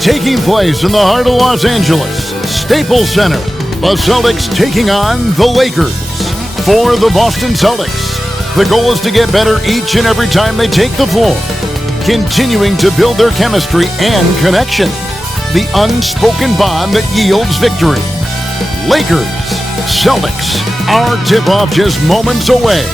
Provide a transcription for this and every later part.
Taking place in the heart of Los Angeles, Staples Center, the Celtics taking on the LaKers. For the Boston Celtics, the goal is to get better each and every time they take the floor, continuing to build their chemistry and connection, the unspoken bond that yields victory. LaKers, Celtics, our tip-off just moments away.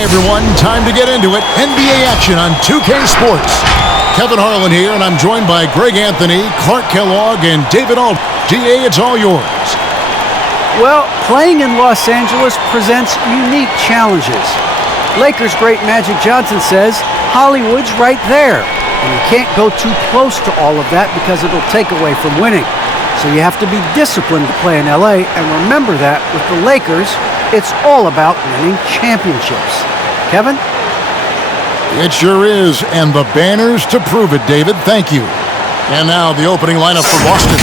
Everyone, time to get into it. NBA action on 2K Sports. Kevin Harlan here, and I'm joined by Greg Anthony, Clark Kellogg, and David Alt. DA, it's all yours. Well, playing in Los Angeles presents unique challenges. Lakers great Magic Johnson says Hollywood's right there, and you can't go too close to all of that because it'll take away from winning. So you have to be disciplined to play in LA, and remember that with the Lakers, it's all about winning championships. Kevin? It sure is, and the banners to prove it, David. Thank you. And now the opening lineup for Boston.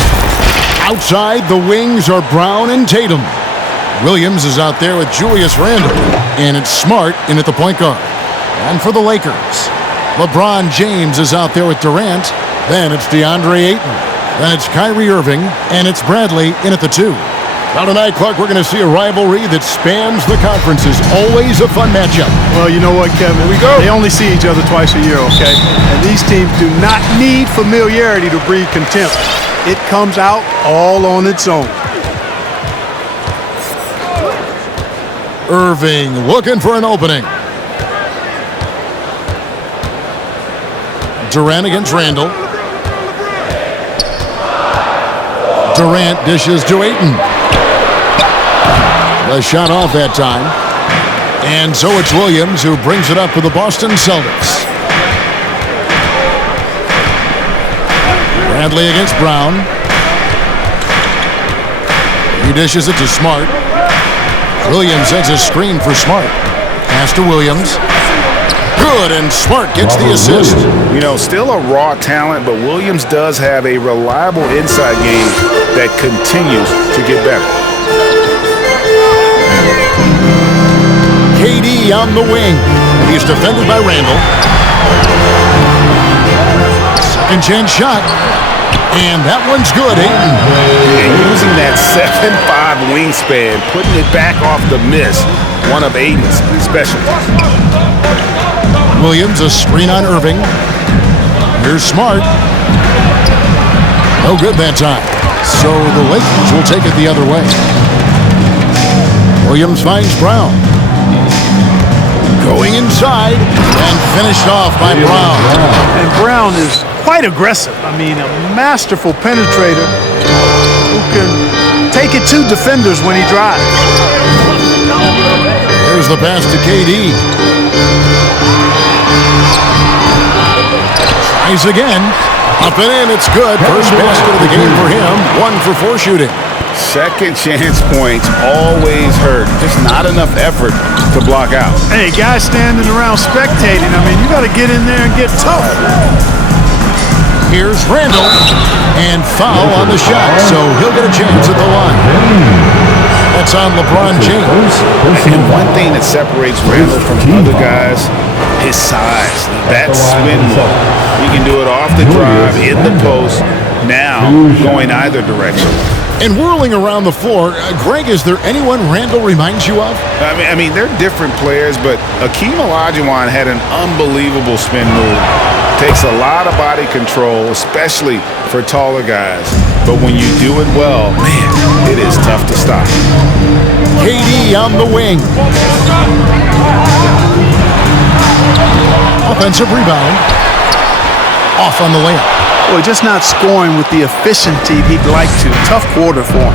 Outside, the wings are Brown and Tatum. Williams is out there with Julius Randle, and it's Smart in at the point guard. And for the Lakers, LeBron James is out there with Durant. Then it's DeAndre Ayton. Then it's Kyrie Irving, and it's Bradley in at the 2. Now tonight, Clark, we're going to see a rivalry that spans the conferences. Always a fun matchup. Well, you know what, Kevin? Here we go. They only see each other twice a year, okay? And these teams do not need familiarity to breed contempt. It comes out all on its own. Irving looking for an opening. Durant against Randle. Durant dishes to Ayton. The shot off that time. And so it's Williams who brings it up for the Boston Celtics. Bradley against Brown. He dishes it to Smart. Williams sends a screen for Smart. Pass to Williams. Good, and Smart gets the assist. You know, still a raw talent, but Williams does have a reliable inside game that continues to get better. KD on the wing. He's defended by Randle. Second chance shot. And that one's good, Ayton. And using that 7'5" wingspan, putting it back off the miss, one of Ayton's specialties. Williams, a screen on Irving. Here's Smart. No good that time. So the Lakers will take it the other way. Williams finds Brown. Going inside and finished off by Brown. And Brown is quite aggressive. I mean, a masterful penetrator who can take it to defenders when he drives. There's the pass to KD. Tries again. Up and in, it's good. First basket of the game for him. 1 for 4 shooting. Second chance points always hurt. Just not enough effort to block out. Hey, guys standing around spectating, I mean, you got to get in there and get tough. Here's Randle. And foul on the shot, so he'll get a chance at the line. That's on LeBron James. And one thing that separates Randle from other guys, his size. That spin move. He can do it off the drive, in the post, now going either direction. And whirling around the floor, Greg, is there anyone Randle reminds you of? I mean, they're different players, but Akeem Olajuwon had an unbelievable spin move. Takes a lot of body control, especially for taller guys. But when you do it well, man, it is tough to stop. KD on the wing. Offensive rebound. Off on the layup. Boy, just not scoring with the efficiency he'd like to. Tough quarter for him.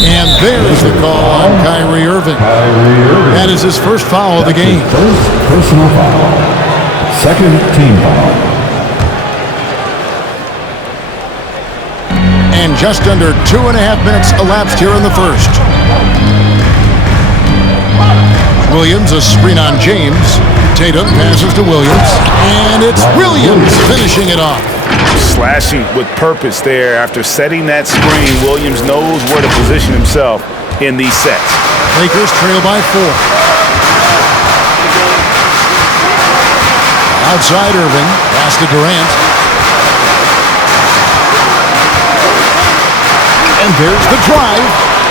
And there's the call on Kyrie Irving. That is his first foul of the game. First personal foul. Second team foul. And just under 2.5 minutes elapsed here in the first. Williams, a screen on James. Tatum passes to Williams. And it's Williams finishing it off. Slashing with purpose there. After setting that screen, Williams knows where to position himself in these sets. Lakers trail by 4. Outside Irving. Pass to Durant. And there's the drive.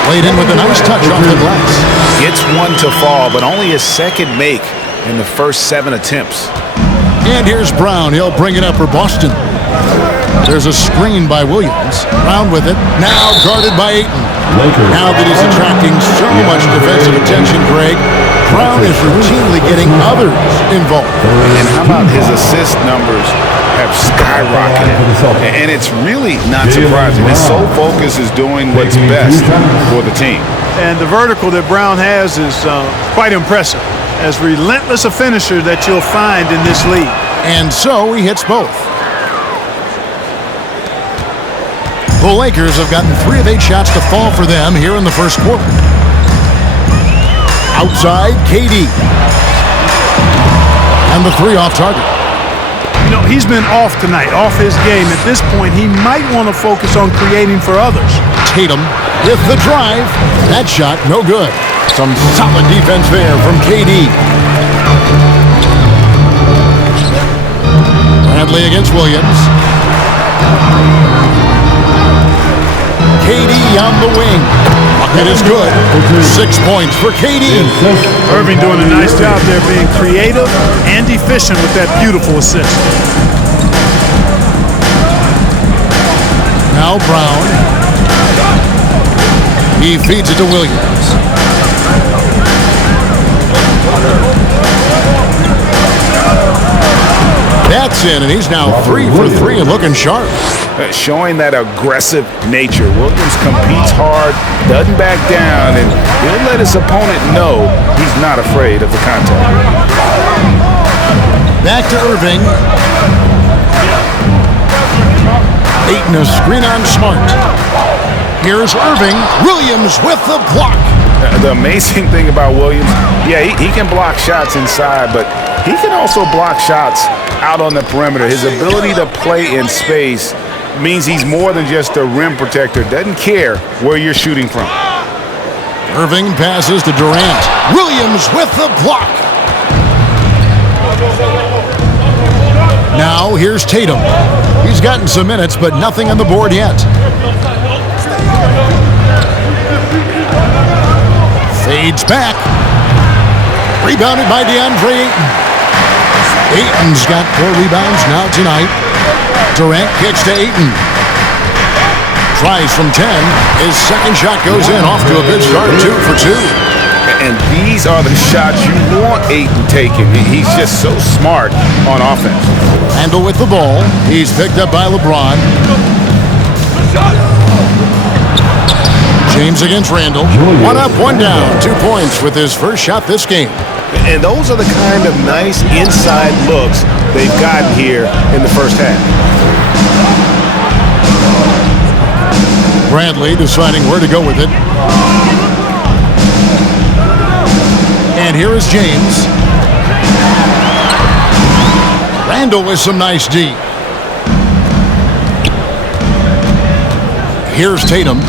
Laid in with a nice touch off the glass. Gets one to fall, but only his second make in the first 7 attempts. And here's Brown. He'll bring it up for Boston. There's a screen by Williams. Brown with it. Now guarded by Ayton. Now that he's attracting so much defensive attention, Greg, Brown is routinely getting others involved. And how about his assist numbers have skyrocketed? And it's really not surprising. His sole focus is doing what's best for the team. And the vertical that Brown has is quite impressive. As relentless a finisher that you'll find in this league. And so he hits both. The Lakers have gotten 3 of 8 shots to fall for them here in the first quarter. Outside, KD. And the 3 off target. You know, he's been off tonight, off his game. At this point, he might want to focus on creating for others. Tatum with the drive. That shot, no good. Some solid defense there from KD. Bradley against Williams. KD on the wing. Bucket is good. 6 points for KD. Irving doing a nice job there, being creative and efficient with that beautiful assist. Now Brown. He feeds it to Williams. That's in, and he's now 3 for 3 and looking sharp. Showing that aggressive nature. Williams competes hard, doesn't back down, and he'll let his opponent know he's not afraid of the contact. Back to Irving. Ayton a screen on Smart. Here's Irving. Williams with the block. The amazing thing about Williams, yeah, he can block shots inside, but he can also block shots out on the perimeter. His ability to play in space means he's more than just a rim protector. Doesn't care where you're shooting from. Irving passes to Durant. Williams with the block. Now here's Tatum. He's gotten some minutes, but nothing on the board yet. Fades back. Rebounded by DeAndre Ayton. Ayton's got 4 rebounds now tonight. Durant kicks to Ayton. Tries from 10. His second shot goes in. Off to a good start. 2 for 2. And these are the shots you want Ayton taking. He's just so smart on offense. Randle with the ball. He's picked up by LeBron. James against Randle. 1 up, 1 down. 2 points with his first shot this game. And those are the kind of nice inside looks they've gotten here in the first half. Bradley deciding where to go with it. And here is James. Randle with some nice D. Here's Tatum.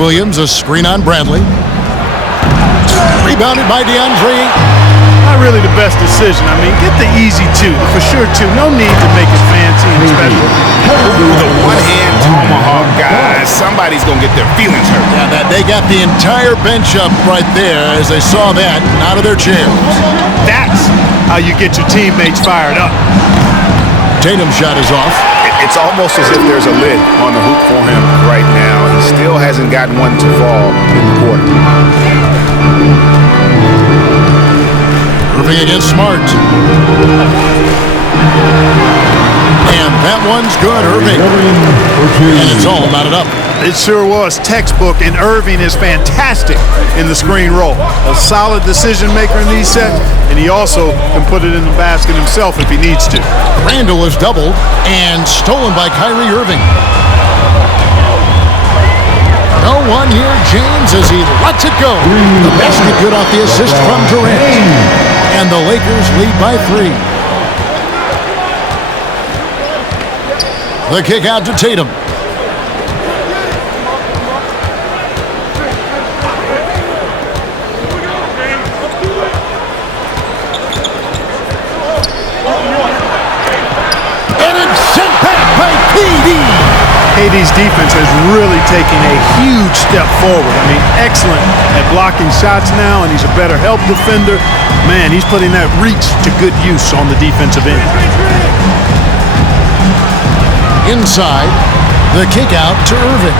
Williams, a screen on Bradley. Rebounded by DeAndre Ayton. Not really the best decision. I mean, get the easy 2, for sure 2. No need to make it fancy and special. The one-hand tomahawk, guys. Somebody's going to get their feelings hurt. Yeah, they got the entire bench up right there as they saw that out of their chairs. That's how you get your teammates fired up. Tatum's shot is off. It's almost as if there's a lid on the hoop for him right now. He still hasn't gotten one to fall in the quarter. Irving against Smart. And that one's good, Irving. And it's all knotted up. It sure was textbook, and Irving is fantastic in the screen roll. A solid decision maker in these sets, and he also can put it in the basket himself if he needs to. Randall is doubled and stolen by Kyrie Irving. No one near James as he lets it go. The basket good off the assist from Durant. And the Lakers lead by 3. The kick out to Tatum. And it's sent back by KD. KD's defense has really taken a huge step forward. I mean, excellent at blocking shots now, and he's a better help defender. Man, he's putting that reach to good use on the defensive end. Inside, the kick out to Irving.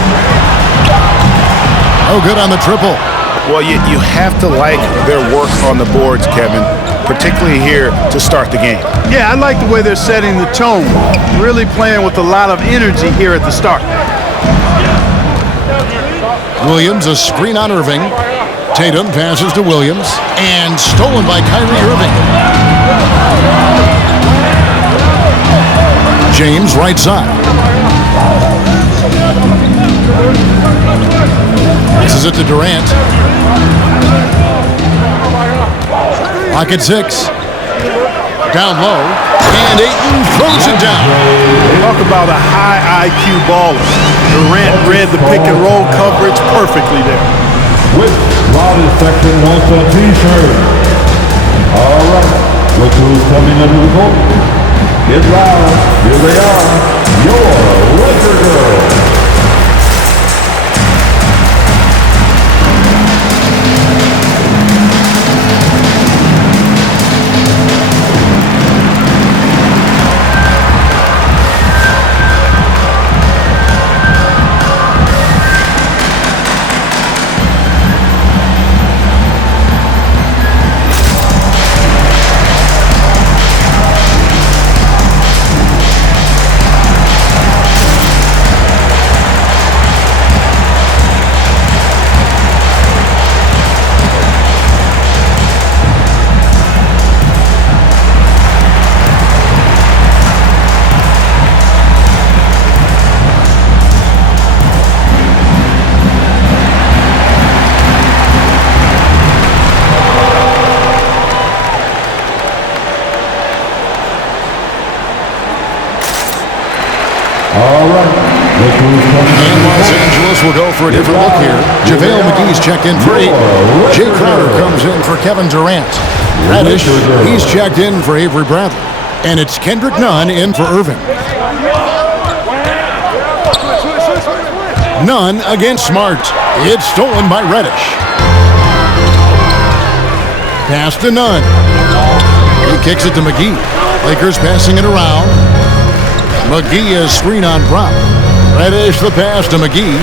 Oh, good on the triple. Well, you have to like their work on the boards, Kevin, particularly here to start the game. Yeah, I like the way they're setting the tone. Really playing with a lot of energy here at the start. Williams, a screen on Irving. Tatum passes to Williams, and stolen by Kyrie Irving. James, right side. Passes it to Durant. Lock at 6. Down low, and Ayton throws it down. Talk about a high IQ baller. Durant read the pick and roll coverage perfectly there. With loudest section wants a t-shirt. All right, look who's coming under the court. Get loud. Here they are, your Laker girls. And Los Angeles will go for a different look here. JaVale McGee's checked in for 8. Jay Crowder comes in for Kevin Durant. Radish, he's checked in for Avery Bradley. And it's Kendrick Nunn in for Irving. Nunn against Smart. It's stolen by Reddish. Pass to Nunn. He kicks it to McGee. Lakers passing it around. McGee is screen on Brown. Reddish the pass to McGee.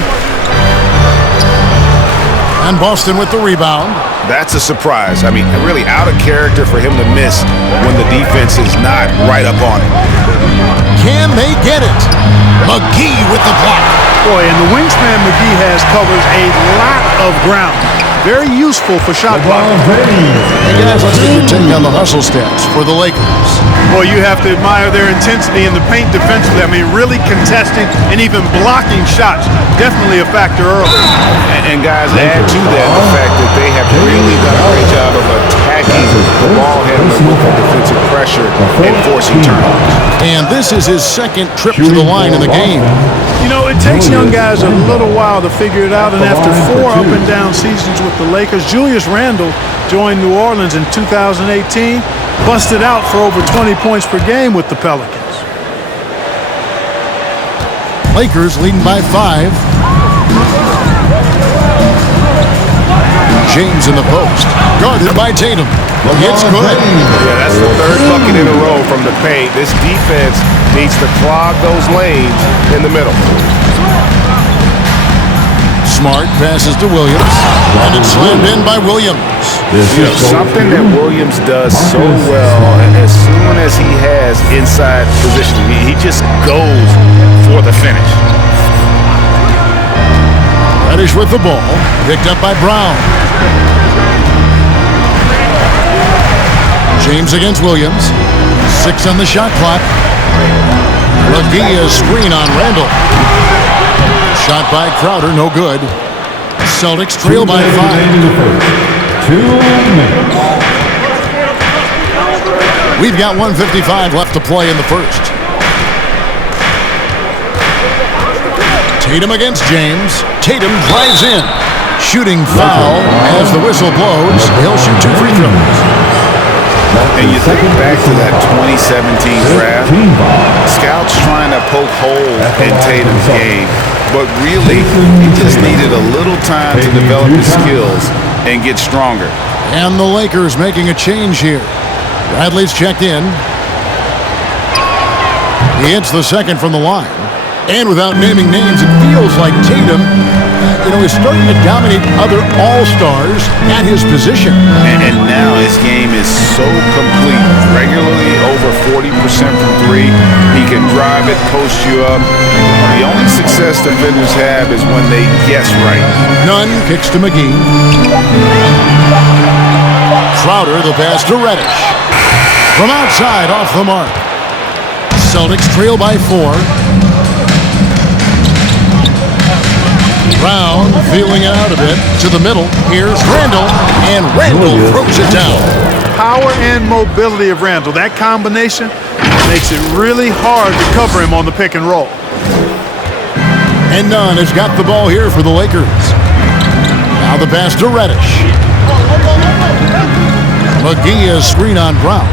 And Boston with the rebound. That's a surprise. I mean, really out of character for him to miss when the defense is not right up on him. Can they get it? McGee with the block. Boy, and the wingspan McGee has covers a lot of ground. Very useful for shot blocking. Hey guys, let's get your take on the hustle stats for the Lakers. Well, you have to admire their intensity in the paint defensively. I mean, really contesting and even blocking shots. Definitely a factor early. And guys, add to that the fact that they have really done a great job of attacking the ball handler with the defensive pressure and forcing turnovers. And this is his second trip to the line in the game. You know, it takes young guys a little while to figure it out, and after 4 up and down seasons with the Lakers, Julius Randle joined New Orleans in 2018, busted out for over 20 points per game with the Pelicans. Lakers leading by 5. James in the post, guarded by Tatum. It's good. Yeah, that's the 3rd bucket in a row from the paint. This defense needs to clog those lanes in the middle. Smart passes to Williams, and it's slammed in by Williams. You know, something that Williams does so well, and as soon as he has inside positioning, he just goes for the finish. Reddish with the ball. Picked up by Brown. James against Williams. 6 on the shot clock. McGee a screen on Randall. Shot by Crowder, no good. Celtics trail by 5. 2 minutes. We've got 1:55 left to play in the first. Tatum against James. Tatum drives in. Shooting foul as the whistle blows. He'll shoot 2 free throws. And you think back to that 2017 draft, scouts trying to poke holes in Tatum's game, but really, he just needed a little time to develop his skills and get stronger. And the Lakers making a change here. Bradley's checked in. He hits the second from the line. And without naming names, it feels like Tatum, is starting to dominate other all-stars at his position. And now his game is so complete. Regularly over 40% from 3. He can drive it, post you up. The only success defenders have is when they guess right. Nunn kicks to McGee. Crowder, the pass to Reddish. From outside, off the mark. Celtics trail by 4. Brown feeling it out a bit. To the middle. Here's Randall. And Randall throws it down. Power and mobility of Randall. That combination makes it really hard to cover him on the pick and roll. And Nunn has got the ball here for the Lakers. Now the pass to Reddish. McGee a screen on Brown.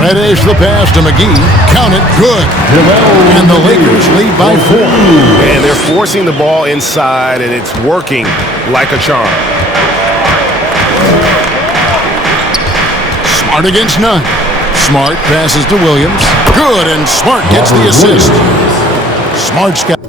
Reddish the pass to McGee. Count it, good. And the Lakers lead by 4. And they're forcing the ball inside, and it's working like a charm. Smart against Nunn. Smart passes to Williams. Good, and Smart gets the assist. Smart's got...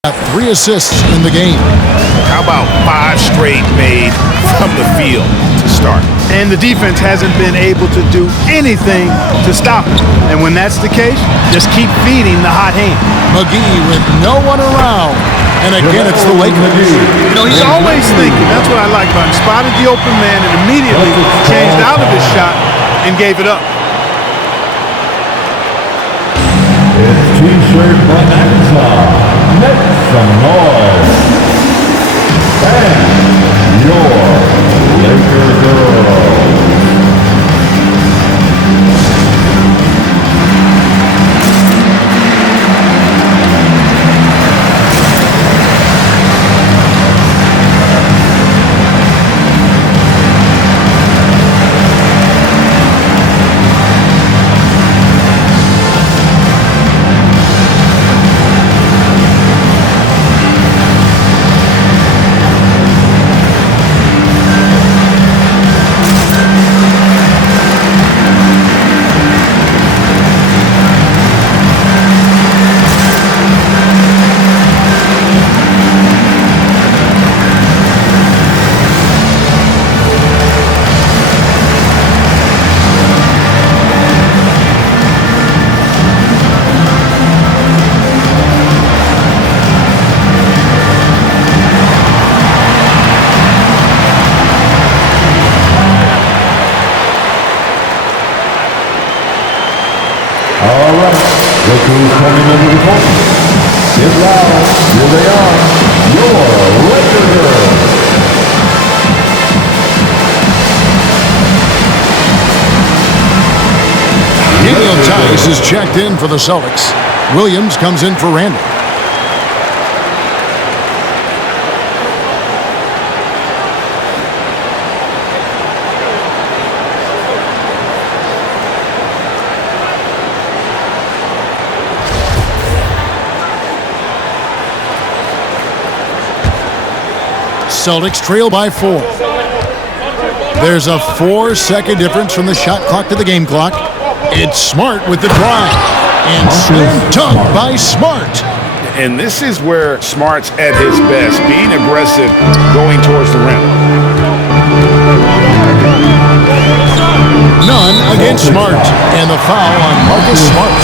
Got 3 assists in the game. How about 5 straight made from the field to start? And the defense hasn't been able to do anything to stop him. And when that's the case, just keep feeding the hot hand. McGee with no one around. And again, it's the Lakers. He's always thinking. That's what I like about him. Spotted the open man and immediately changed out of his shot and gave it up. It's T-shirt Bonanza. Make some noise. And your Laker girls. Look who's coming into the court. Get loud. Here they are. Your Laker girls. Daniel Tice is checked in for the Celtics. Williams comes in for Randall. Celtics trail by 4. There's a 4-second difference from the shot clock to the game clock. It's Smart with the drive. And slam dunk by Smart. And this is where Smart's at his best, being aggressive, going towards the rim. None against Smart. And the foul on Marcus Smart.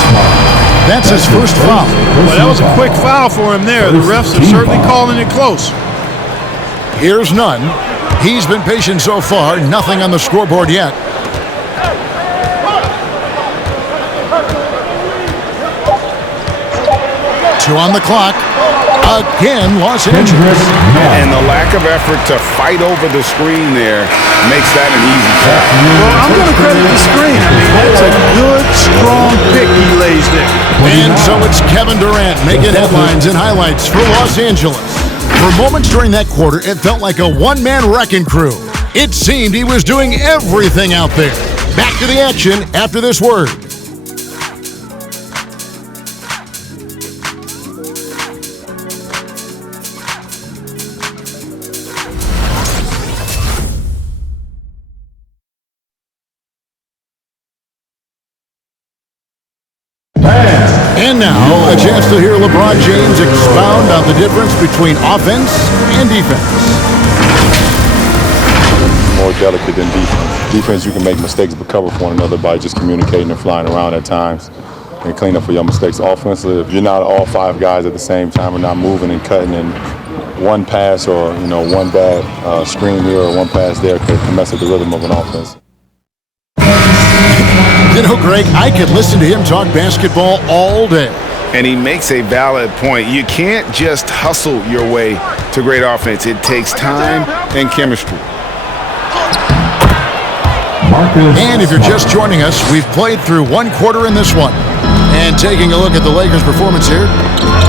That's his first foul. Well, that was a quick foul for him there. The refs are certainly calling it close. Here's Nunn. He's been patient so far. Nothing on the scoreboard yet. 2 on the clock. Again, Los Angeles. And the lack of effort to fight over the screen there makes that an easy foul. Well, I'm going to credit the screen. I mean, that's a good, strong pick he lays there. And so it's Kevin Durant making headlines and highlights for Los Angeles. For moments during that quarter, it felt like a one-man wrecking crew. It seemed he was doing everything out there. Back to the action after this word. And now, a chance to hear LeBron James expound on the difference between offense and defense. More delicate than defense. Defense, you can make mistakes but cover for one another by just communicating and flying around at times and clean up for your mistakes. Offensively, if you're not all 5 guys at the same time and not moving and cutting, and one pass or one bad screen here or one pass there can mess up the rhythm of an offense. You know, Greg, I could listen to him talk basketball all day. And he makes a valid point. You can't just hustle your way to great offense. It takes time and chemistry. And if you're just joining us, we've played through 1 quarter in this one. And taking a look at the Lakers' performance here,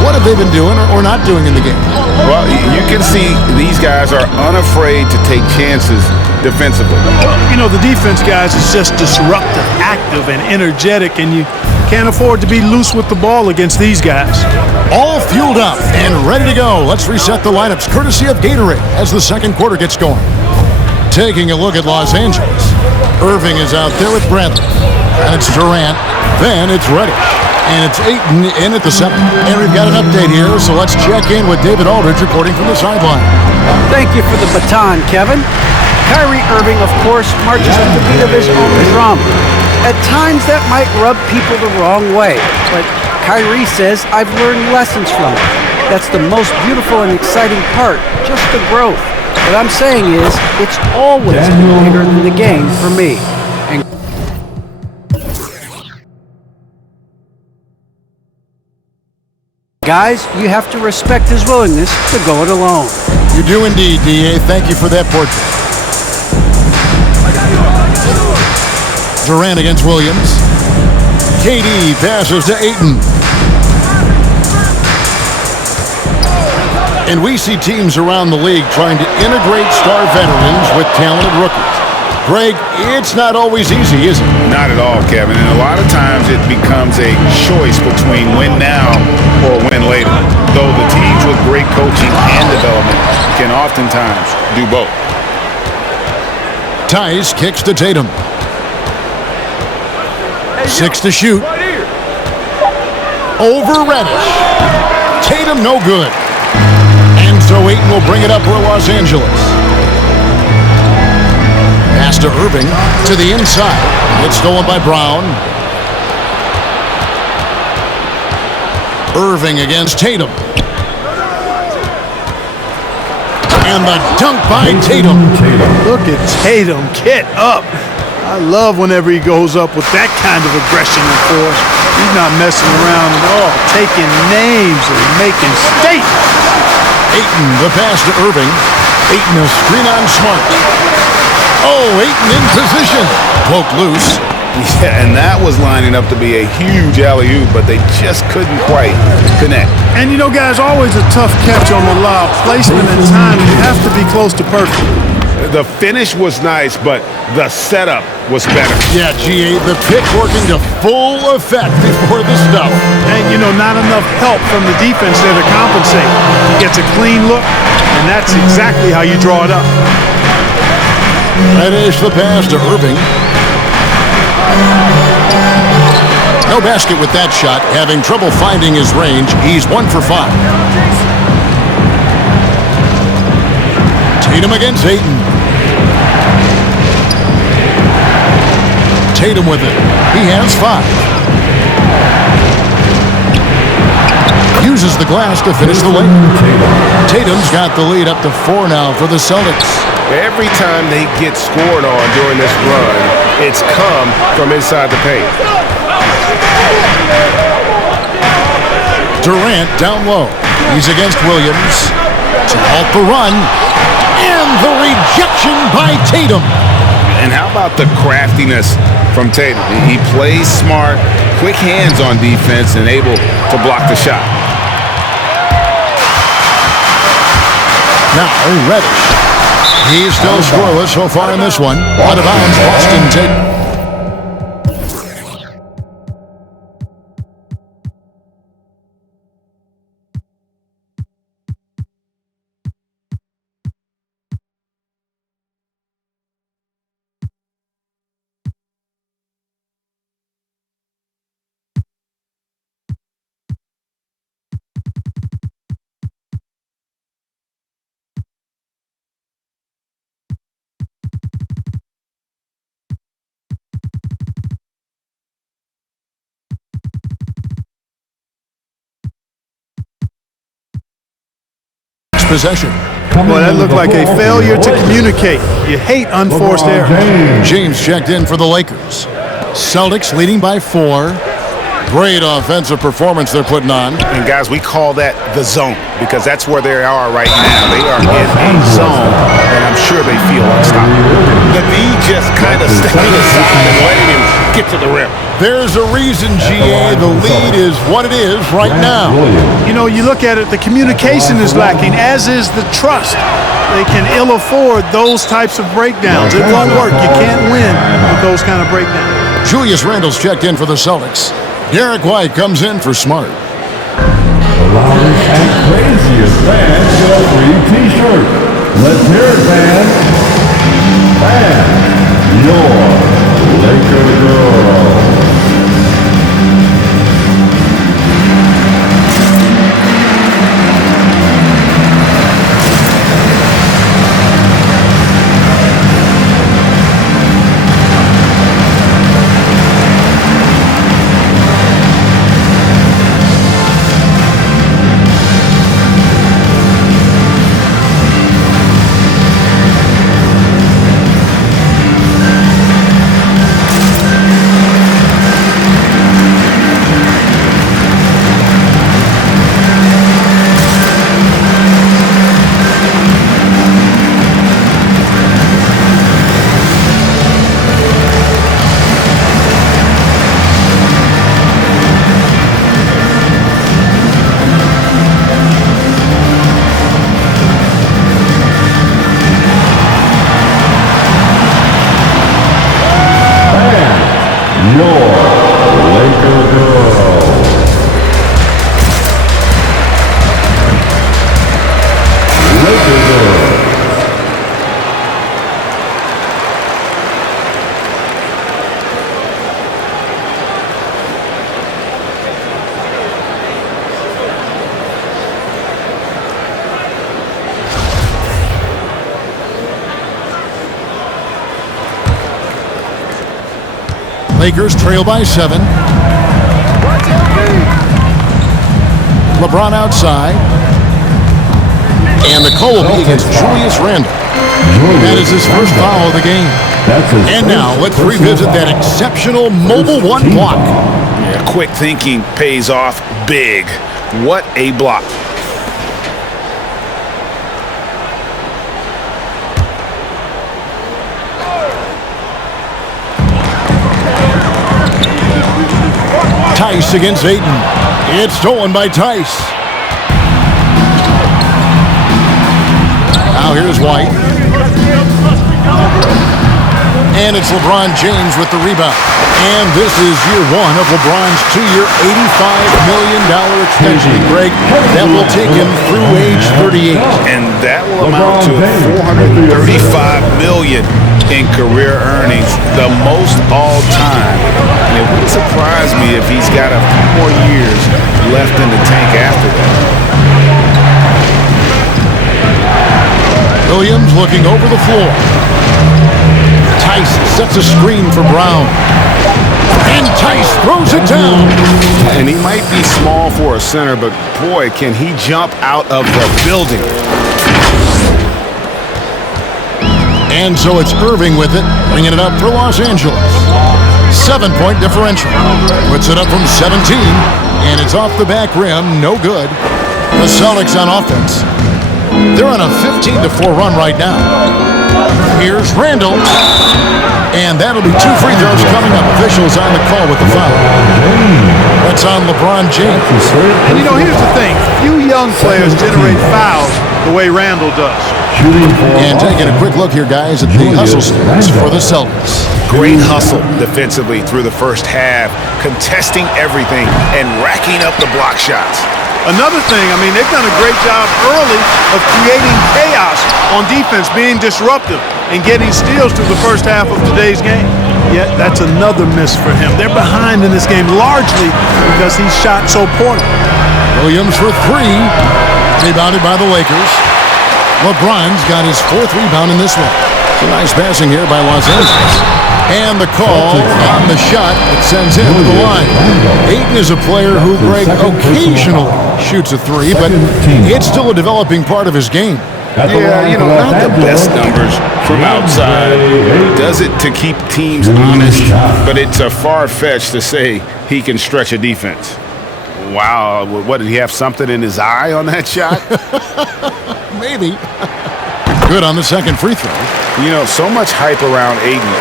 what have they been doing or not doing in the game? Well, you can see these guys are unafraid to take chances defensively. You know, the defense, guys, is just disruptive, active, and energetic, and you can't afford to be loose with the ball against these guys. All fueled up and ready to go. Let's reset the lineups courtesy of Gatorade as the second quarter gets going. Taking a look at Los Angeles. Irving is out there with Bradley. And it's Durant. Then it's Reddish. And it's Ayton in at the 7. And we've got an update here, so let's check in with David Aldridge reporting from the sideline. Thank you for the baton, Kevin. Kyrie Irving, of course, marches to the beat of his own drum. At times, that might rub people the wrong way. But Kyrie says, I've learned lessons from it. That's the most beautiful and exciting part, just the growth. What I'm saying is, it's always bigger than the game for me. And guys, you have to respect his willingness to go it alone. You do indeed, D.A. Thank you for that portrait. Durant against Williams. KD passes to Ayton. And we see teams around the league trying to integrate star veterans with talented rookies. Greg, it's not always easy, is it? Not at all, Kevin. And a lot of times it becomes a choice between win now or win later. Though the teams with great coaching and development can oftentimes do both. Tice kicks to Tatum. 6 to shoot. Over Reddish. Tatum no good. And so Ayton will bring it up for Los Angeles. Pass to Irving to the inside. It's stolen by Brown. Irving against Tatum. And the dunk by Tatum. Look at Tatum get up. I love whenever he goes up with that kind of aggression and force. He's not messing around at all, taking names and making statements. Ayton, the pass to Irving. Ayton, a screen on Smart. Oh, Ayton in position. Poked loose. Yeah, and that was lining up to be a huge alley-oop, but they just couldn't quite connect. And you know, guys, always a tough catch on the lob. Placement and timing, you have to be close to perfect. The finish was nice, but the setup was better. Yeah, GA, the pick working to full effect before the stuff. And, you know, not enough help from the defense there to compensate. He gets a clean look, and and that's exactly how you draw it up. Finish the pass to Irving. No basket with that shot. Having trouble finding his range. He's 1 for 5. Tatum against Ayton. Tatum with it. He has 5. Uses the glass to finish the lane. Tatum's got the lead up to 4 now for the Celtics. Every time they get scored on during this run, it's come from inside the paint. Durant down low. He's against Williams. To halt the run. And the rejection by Tatum. And how about the craftiness from Tatum? He plays smart, quick hands on defense, and able to block the shot. Now Reddish. He's still scoreless so far in this one. Out of bounds, Boston Tatum. Possession. Well, that looked like a failure to communicate. You hate unforced errors. James checked in for the Lakers. Celtics leading by 4. Great offensive performance they're putting on. And guys, we call that the zone because that's where they are right now. They are in a zone, and I'm sure they feel unstoppable. The D just kind of stepping aside and letting him get to the rim. There's a reason, GA, the lead is what it is right now. You know, you look at it, the communication is lacking, as is the trust. They can ill afford those types of breakdowns. It won't work. You can't win with those kind of breakdowns. Julius Randle's checked in for the Celtics. Derek White comes in for Smart. The loudest and craziest fans get a free T-shirt. Let's hear it, fans. Fans, your Laker girl. Lakers trail by 7. LeBron outside. And the call will be against Julius Randle. That is his first foul of the game. And now let's revisit that exceptional mobile 1 block. Yeah, quick thinking pays off big. What a block. Tice against Ayton. It's stolen by Tice. Now here's White. And it's LeBron James with the rebound. And this is year one of LeBron's two-year, $85 million extension, Greg. That will take him through age 38. And that will amount to $435 million in career earnings, the most all time. And it wouldn't surprise me if he's got a few more years left in the tank after that. Williams looking over the floor. Tice sets a screen for Brown. And Tice throws it down. And he might be small for a center, but boy, can he jump out of the building. And so it's Irving with it, bringing it up for Los Angeles. 7-point differential. Puts it up from 17, and it's off the back rim, no good. The Celtics on offense. They're on a 15-4 run right now. Here's Randall. And that'll be 2 free throws coming up. Officials on the call with the foul. That's on LeBron James. And you know, here's the thing. Few young players generate fouls the way Randall does. And taking a quick look here, guys, at the hustle stats for the Celtics. Great hustle defensively through the first half, contesting everything and racking up the block shots. Another thing, I mean, they've done a great job early of creating chaos on defense, being disruptive and getting steals through the first half of today's game. Yet that's another miss for him. They're behind in this game largely because he shot so poorly. Williams for 3, rebounded by the Lakers. LeBron's got his 4th rebound in this one. Some nice passing here by Los Angeles. And the call on the shot that sends him to the line. Ayton is a player who, Greg, occasionally shoots a 3, but it's still a developing part of his game. Yeah, you know, not the best numbers from outside. Does it to keep teams honest, but it's a far-fetched to say he can stretch a defense. Wow, what, did he have something in his eye on that shot? Maybe. Good on the second free throw. You know, so much hype around Ayton.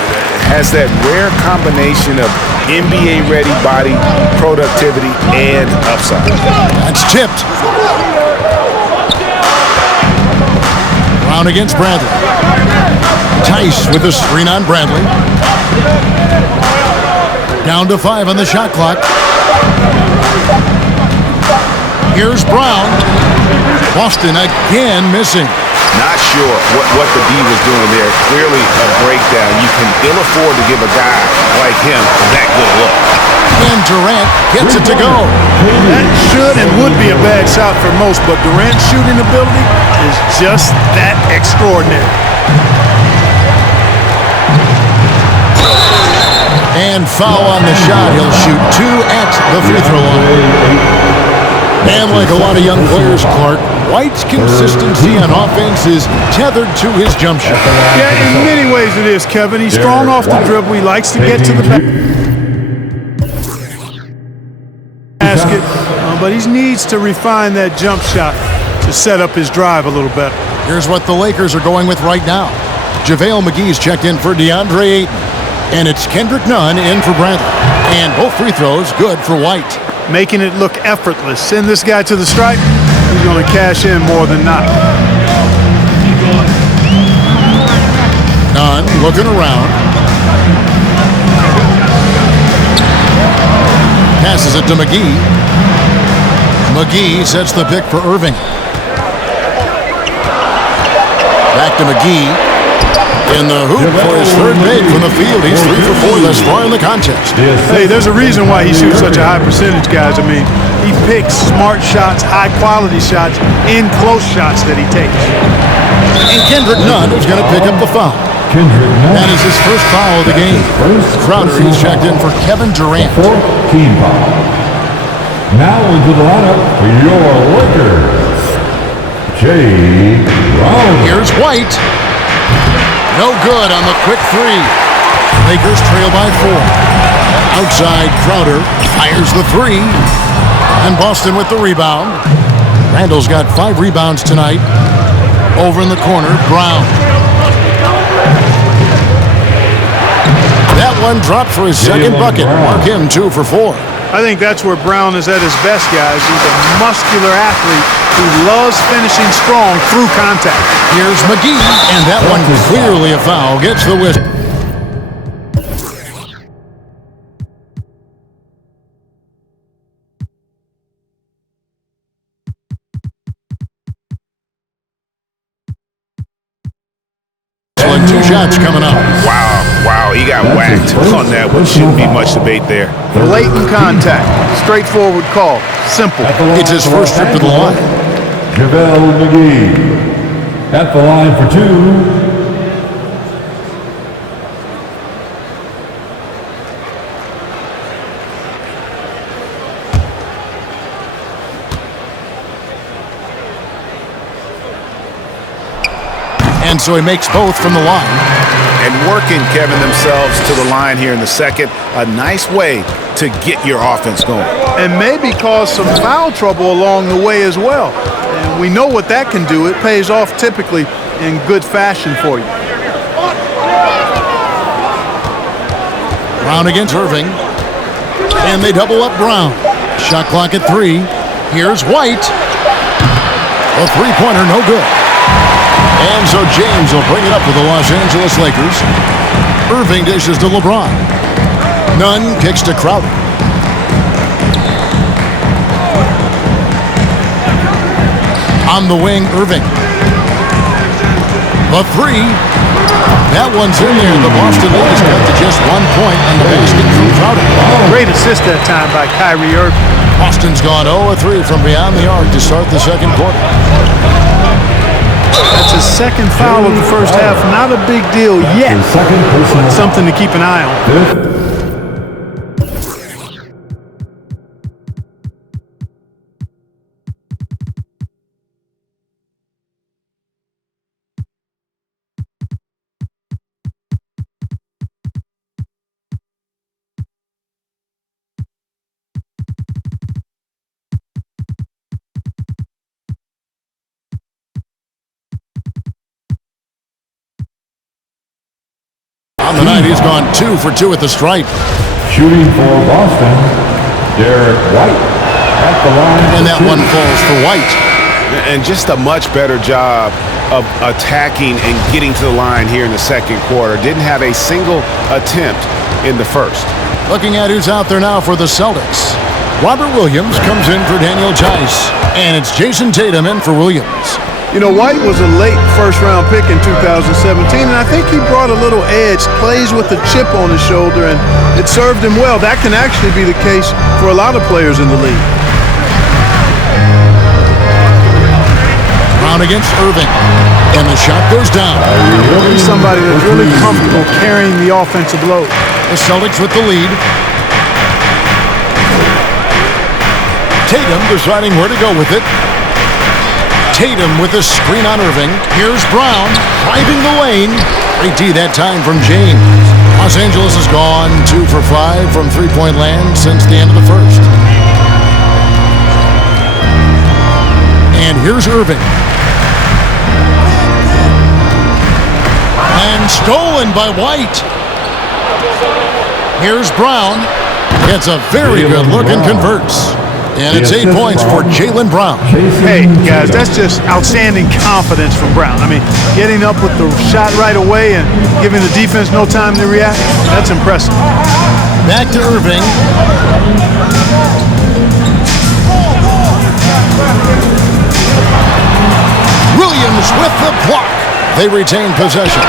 Has that rare combination of NBA-ready body, productivity, and upside. That's tipped. Brown against Bradley. Tice with the screen on Bradley. Down to 5 on the shot clock. Here's Brown. Boston again missing. Not sure what the D was doing there. Clearly a breakdown. You can ill afford to give a guy like him that good a look. And Durant gets it to go. That should and would be a bad shot for most, but Durant's shooting ability is just that extraordinary. And foul on the shot. He'll shoot 2 at the free throw line. And like a lot of young players, Clark, White's consistency on offense is tethered to his jump shot. Yeah, in many ways it is, Kevin. He's strong off the dribble. He likes to get to the basket, but he needs to refine that jump shot to set up his drive a little better. Here's what the Lakers are going with right now. JaVale McGee's checked in for DeAndre Ayton. And it's Kendrick Nunn in for Bradley. And both free throws good for White. Making it look effortless. Send this guy to the stripe, he's going to cash in more than not. Nunn looking around. Passes it to McGee. McGee sets the pick for Irving. Back to McGee. In the hoop for his third make from the field. He's 3 for 4 thus far in the contest. Hey, there's a reason why he shoots such a high percentage, guys. I mean, he picks smart shots, high-quality shots, in close shots that he takes. And Kendrick Nunn is going to pick up the foul. That is his first foul of the game. Crowder, he's checked in for Kevin Durant. 4th team foul. Now into the lineup for your Lakers, Jay Brown. Here's White. No good on the quick 3. Lakers trail by 4. Outside, Crowder fires the 3. And Boston with the rebound. Randall's got 5 rebounds tonight. Over in the corner, Brown. That one dropped for his second bucket. Mark him 2 for 4. I think that's where Brown is at his best, guys. He's a muscular athlete who loves finishing strong through contact. Here's McGee, and that one clearly a foul. Gets the whistle. and 2 shots coming up. Wow, he got whacked on that one. Shouldn't be much debate there. Blatant contact. Straightforward call. Simple. It's his first trip to the line. JaVale McGee at the line for 2. And so he makes both from the line. And working, Kevin, themselves to the line here in the second. A nice way to get your offense going. And maybe cause some foul trouble along the way as well. And we know what that can do. It pays off typically in good fashion for you. Brown against Irving. And they double up Brown. Shot clock at 3. Here's White. A three-pointer, no good. And so James will bring it up with the Los Angeles Lakers. Irving dishes to LeBron. Nunn kicks to Crowder. On the wing, Irving. The 3. That one's in there. The Boston Lakers cut to just 1 point on the basket from Crowder. Great assist that time by Kyrie Irving. Boston's gone 0-3 from beyond the arc to start the second quarter. That's his second foul of the first half. Not a big deal yet. Something to keep an eye on. On the night, he's gone 2 for 2 at the stripe. Shooting for Boston, Derek White at the line. And that one falls for White. And just a much better job of attacking and getting to the line here in the second quarter. Didn't have a single attempt in the first. Looking at who's out there now for the Celtics. Robert Williams comes in for Daniel Tice. And it's Jason Tatum in for Williams. You know, White was a late first-round pick in 2017, and I think he brought a little edge, plays with a chip on his shoulder, and it served him well. That can actually be the case for a lot of players in the league. Brown against Irving, and the shot goes down. He's somebody that's really comfortable carrying the offensive load. The Celtics with the lead. Tatum deciding where to go with it. Tatum with a screen on Irving. Here's Brown driving the lane. Great D that time from James. Los Angeles has gone 2 for 5 from three-point land since the end of the first. And here's Irving. And stolen by White. Here's Brown. Gets a very good look and converts. And it's 8 points for Jaylen Brown. Hey, guys, that's just outstanding confidence from Brown. I mean, getting up with the shot right away and giving the defense no time to react, that's impressive. Back to Irving. Williams with the block. They retain possession.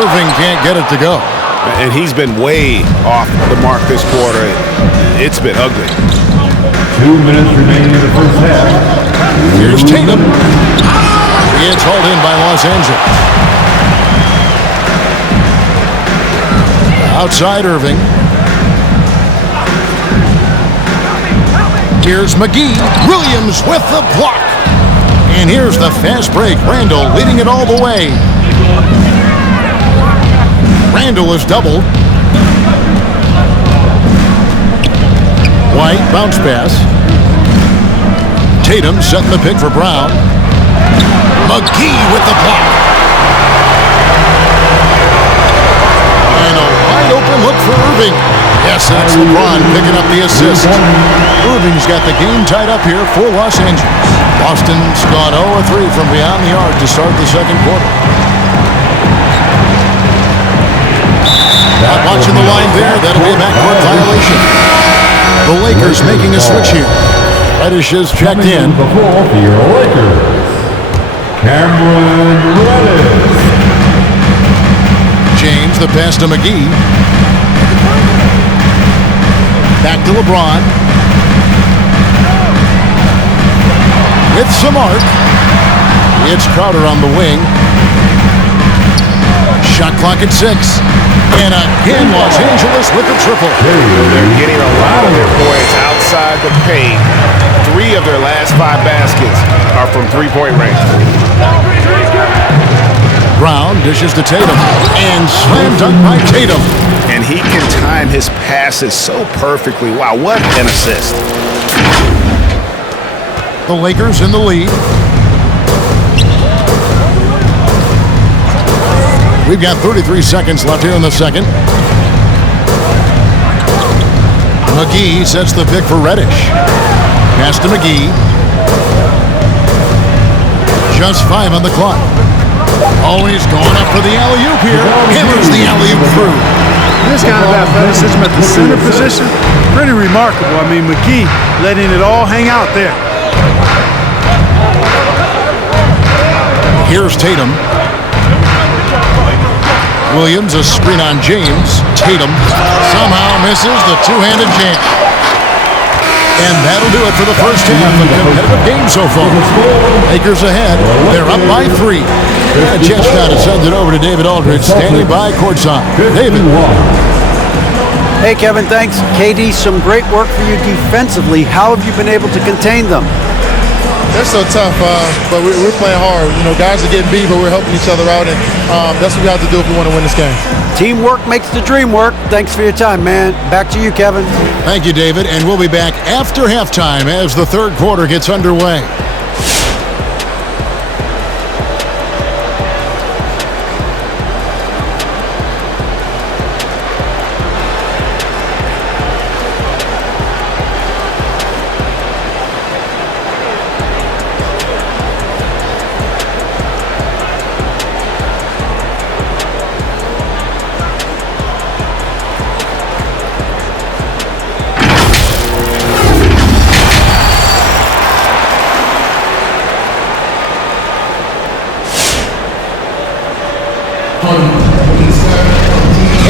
Irving can't get it to go. And he's been way off the mark this quarter. It's been ugly. 2 minutes remaining in the first half. Here's Tatum. It's hauled in by Los Angeles. Outside Irving. Here's McGee. Williams with the block. And here's the fast break. Randall leading it all the way. Randall is doubled. White bounce pass. Tatum setting the pick for Brown. McGee with the block. And a wide open look for Irving. Yes, that's LeBron picking up the assist. Irving's got the game tied up here for Los Angeles. Boston's gone 0-3 from beyond the arc to start the second quarter. Not watching the line there. That'll be a backcourt violation. The Lakers making a switch here. Reddish is checked in. The ball for your Lakers, Cameron Reddish. the pass to McGee. Back to LeBron. With some arc. It's Crowder on the wing. Shot clock at 6. And again, Los Angeles with the triple. They're getting a lot of their points outside the paint. 3 of their last 5 baskets are from three-point range. Brown dishes to Tatum. And slam dunk by Tatum. And he can time his passes so perfectly. Wow, what an assist. The Lakers in the lead. We've got 33 seconds left here in the second. McGee sets the pick for Reddish. Pass to McGee. Just 5 on the clock. Oh, he's going up for the alley-oop here. Hammers the alley-oop through. This kind of athleticism at the center position, pretty remarkable. I mean, McGee letting it all hang out there. Here's Tatum. Williams, a screen on James. Tatum somehow misses the two-handed jam. And that'll do it for the first half. A competitive game so far. Lakers ahead. They're up by 3. A chance now to send it over to David Aldridge, standing by courtside. David. Hey, Kevin, thanks. KD, some great work for you defensively. How have you been able to contain them? They're so tough, but we're playing hard. You know, guys are getting beat, but we're helping each other out, and that's what we have to do if we want to win this game. Teamwork makes the dream work. Thanks for your time, man. Back to you, Kevin. Thank you, David, and we'll be back after halftime as the third quarter gets underway.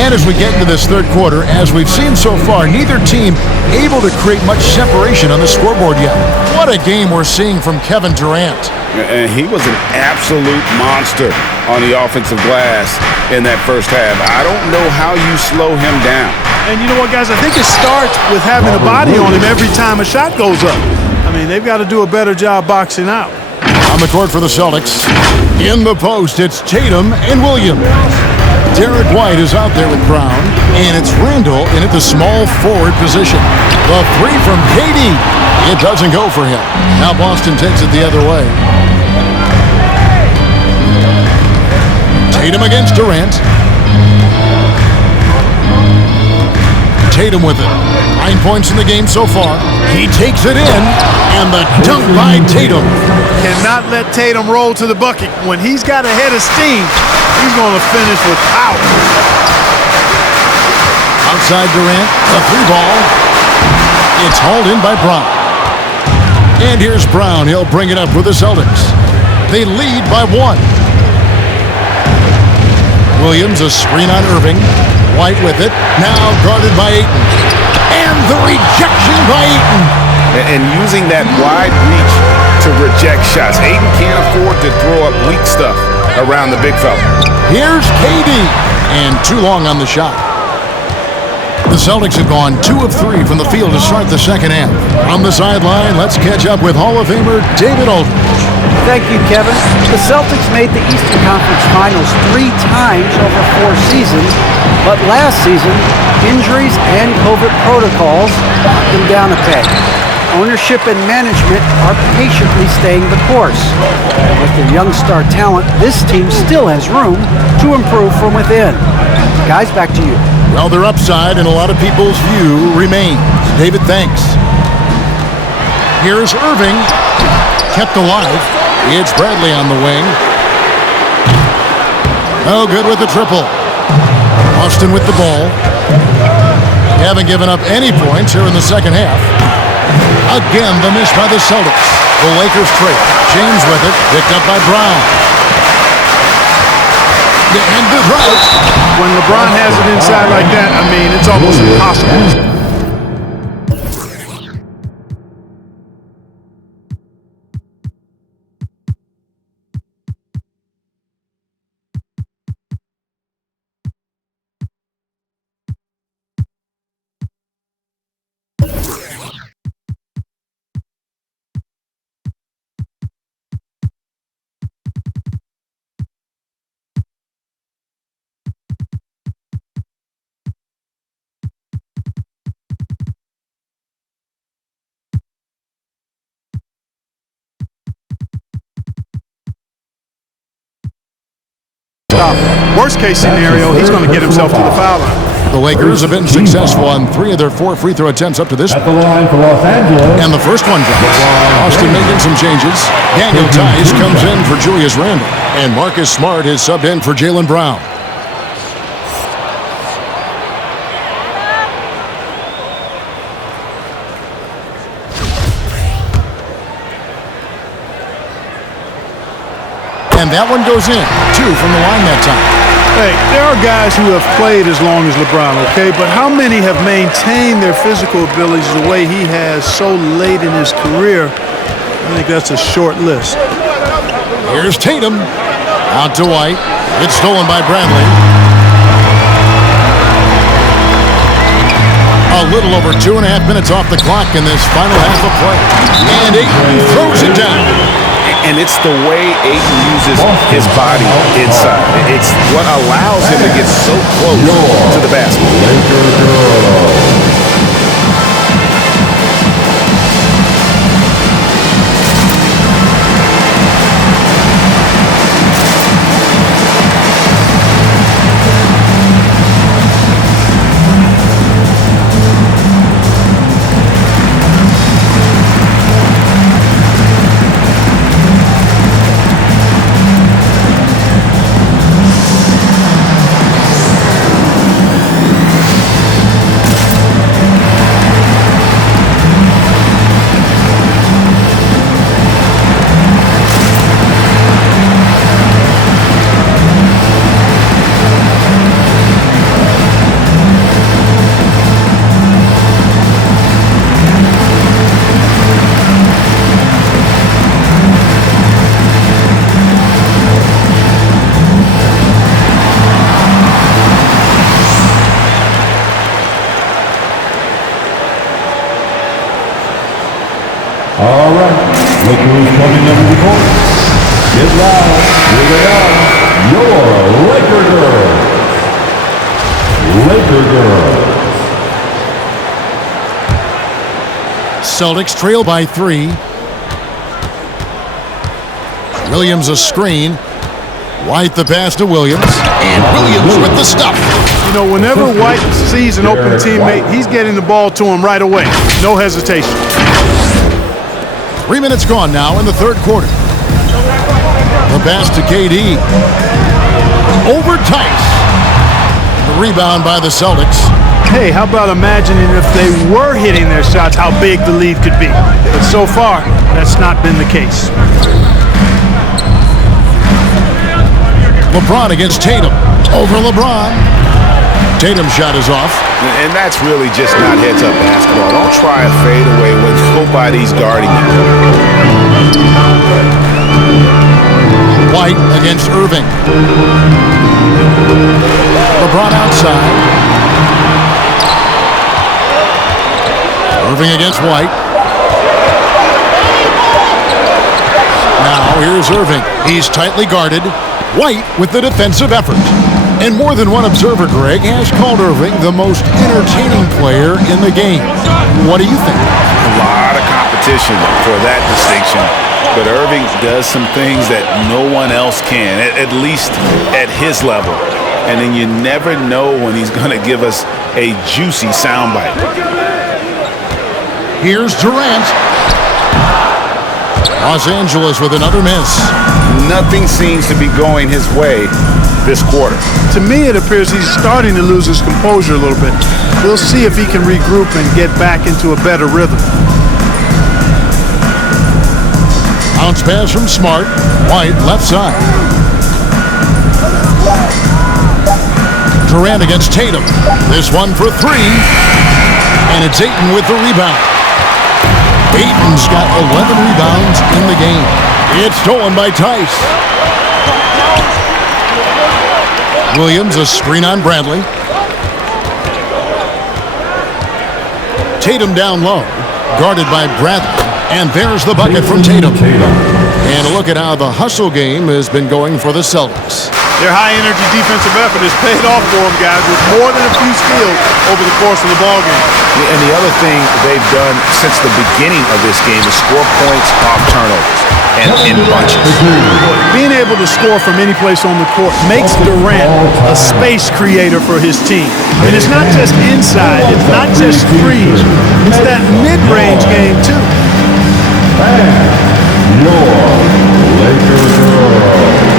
And as we get into this third quarter, as we've seen so far, neither team able to create much separation on the scoreboard yet. What a game we're seeing from Kevin Durant. And he was an absolute monster on the offensive glass in that first half. I don't know how you slow him down. And you know what, guys? I think it starts with having a body on him every time a shot goes up. I mean, they've got to do a better job boxing out. On the court for the Celtics. In the post, it's Tatum and Williams. Derek White is out there with Brown, and it's Randall in at the small forward position. The 3 from KD. It doesn't go for him. Now Boston takes it the other way. Tatum against Durant. Tatum with it. 9 points in the game so far. He takes it in, and the dunk by Tatum. Cannot let Tatum roll to the bucket. When he's got a head of steam, he's going to finish with power. Outside Durant, the 3-ball. It's hauled in by Brown. And here's Brown. He'll bring it up for the Celtics. They lead by 1. Williams, a screen on Irving. White with it. Now guarded by Ayton. And the rejection by Ayton. And using that wide reach to reject shots. Ayton can't afford to throw up weak stuff around the big fella. Here's KD. And too long on the shot. The Celtics have gone 2 of 3 from the field to start the second half. On the sideline, let's catch up with Hall of Famer David Aldridge. Thank you, Kevin. The Celtics made the Eastern Conference Finals 3 times over 4 seasons, but last season, injuries and COVID protocols knocked them down a peg. Ownership and management are patiently staying the course. With their young star talent, this team still has room to improve from within. Guys, back to you. Well, their upside in a lot of people's view remains. David, thanks. Here's Irving, kept alive. It's Bradley on the wing. Oh, good with the triple. Austin with the ball. They haven't given up any points here in the second half. Again, the miss by the Celtics. The Lakers trail. James with it, picked up by Brown. And the drought. When LeBron has it inside like that, I mean, it's almost impossible. Worst case scenario, he's going to get himself to the foul line. The Lakers have been successful on 3 of their 4 free throw attempts up to this At the line for Los Angeles. And the first one drops. Austin making some changes. Daniel Tice comes in for Julius Randle. And Marcus Smart is subbed in for Jaylen Brown. And that one goes in. 2 from the line that time. Hey, there are guys who have played as long as LeBron, okay? But how many have maintained their physical abilities the way he has so late in his career? I think that's a short list. Here's Tatum. Out to White. It's stolen by Bradley. A little over 2.5 minutes off the clock in this final half of play. And Ayton throws it down. And it's the way Ayton uses his body inside. It's what allows him to get so close to the basket. All right, LaKers coming up to the court. Get loud, here they are, your Laker girls. Laker girls. Celtics trail by 3. Williams a screen. White the pass to Williams. And Williams with the stuff. You know, whenever White sees an open teammate, he's getting the ball to him right away. No hesitation. 3 minutes gone now in the third quarter. The pass to KD. Over Tice. The rebound by the Celtics. Hey, how about imagining if they were hitting their shots, how big the lead could be. But so far, that's not been the case. LeBron against Tatum. Over LeBron. Tatum's shot is off. And that's really just not heads-up basketball. Don't try a fadeaway when nobody's guarding you. White against Irving. LeBron outside. Irving against White. Now here's Irving. He's tightly guarded. White with the defensive effort. And more than one observer, Greg, has called Irving the most entertaining player in the game. What do you think? A lot of competition for that distinction. But Irving does some things that no one else can, at least at his level. And then you never know when he's going to give us a juicy soundbite. Here's Durant. Los Angeles with another miss. Nothing seems to be going his way this quarter. To me, it appears he's starting to lose his composure a little bit. We'll see if he can regroup and get back into a better rhythm. Bounce pass from Smart. White left side. Durant against Tatum. This one for three. And it's Ayton with the rebound. Ayton's got 11 rebounds in the game. It's stolen by Tice. Williams, a screen on Bradley. Tatum down low, guarded by Bradley. And there's the bucket from Tatum. And a look at how the hustle game has been going for the Celtics. Their high-energy defensive effort has paid off for them, guys, with more than a few steals over the course of the ballgame. And the other thing they've done since the beginning of this game is score points off turnovers and in bunches. Being able to score from any place on the court makes Durant a space creator for his team. And it's not just inside, it's not just threes, it's that mid-range game, too. And your Lakers girls.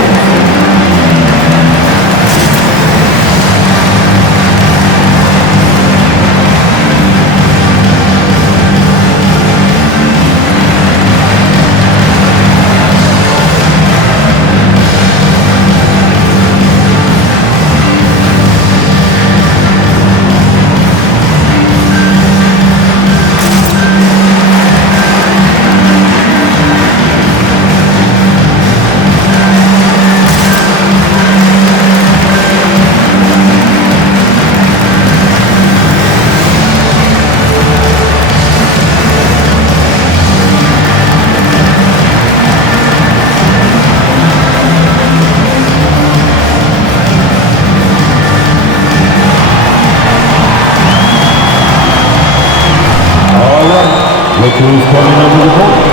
Look who's coming under the court.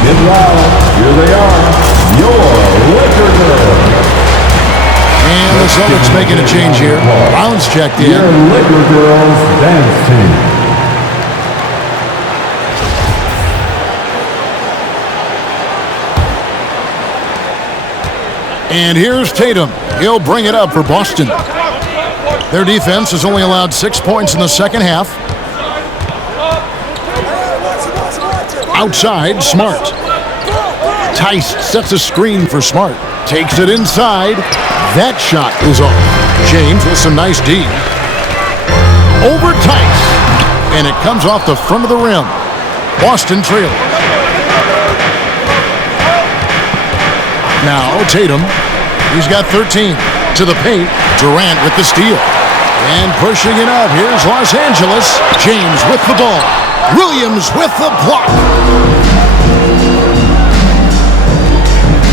Get loud. Here they are. Your Laker girls. And the Celtics making a change here. Brown's checked in. Your Laker girls dance team. And here's Tatum. He'll bring it up for Boston. Their defense has only allowed 6 points in the second half. Outside, Smart. Tice sets a screen for Smart. Takes it inside. That shot is off. James with some nice D. Over Tice. And it comes off the front of the rim. Boston trailing. Now Tatum. He's got 13. To the paint. Durant with the steal. And pushing it up. Here's Los Angeles. James with the ball. Williams with the block.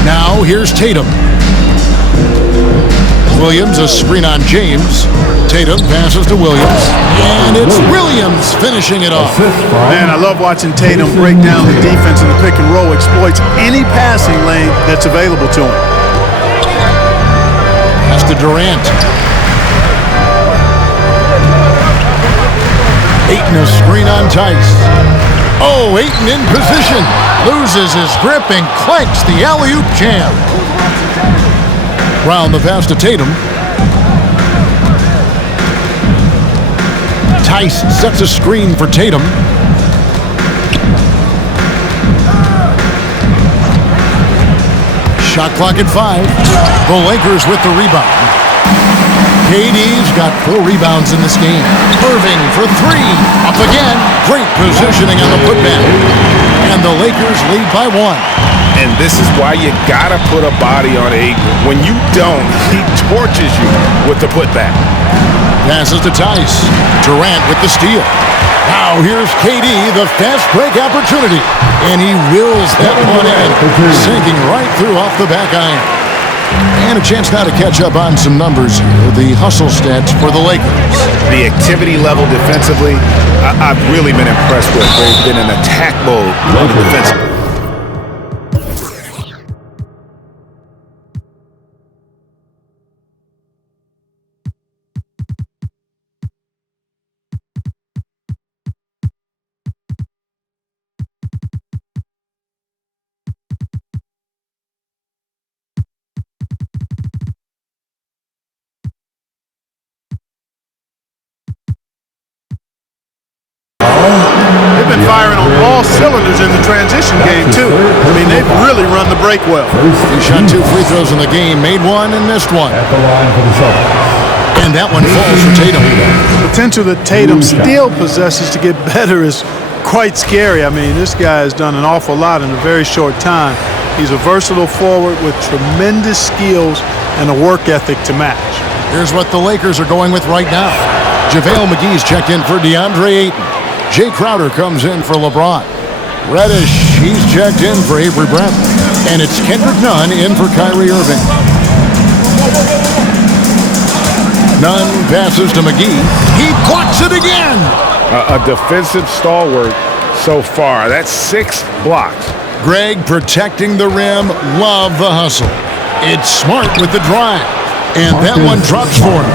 Now here's Tatum. Williams, a screen on James. Tatum passes to Williams. And it's Williams finishing it off. Man, I love watching Tatum break down the defense in the pick and roll, exploits any passing lane that's available to him. Pass to Durant. Ayton, a screen on Tice. Oh, Ayton in position. Loses his grip and clanks the alley-oop jam. Brown the pass to Tatum. Tice sets a screen for Tatum. Shot clock at 5. The Lakers with the rebound. KD's got 4 rebounds in this game. Irving for 3. Up again. Great positioning on the putback. And the Lakers lead by 1. And this is why you gotta put a body on Ayton. When you don't, he torches you with the putback. Passes to Tice. Durant with the steal. Now here's KD, the fast break opportunity. And he wills that one in, sinking right through off the back iron. And a chance now to catch up on some numbers here. The hustle stats for the Lakers. The activity level defensively, I've really been impressed with. They've been in attack mode on the defensive. Firing on all cylinders in the transition game, too. I mean, they've really run the break well. He shot 2 free throws in the game, made 1 and missed 1. At the line for the Celtics. And that one falls for Tatum. The potential that Tatum still possesses to get better is quite scary. I mean, this guy has done an awful lot in a very short time. He's a versatile forward with tremendous skills and a work ethic to match. Here's what the Lakers are going with right now. JaVale McGee's checked in for DeAndre Ayton. Jay Crowder comes in for LeBron. Reddish, he's checked in for Avery Bradley. And it's Kendrick Nunn in for Kyrie Irving. Nunn passes to McGee. He blocks it again. A defensive stalwart so far. That's 6 blocks. Greg protecting the rim. Love the hustle. It's Smart with the drive. And that one drops for him.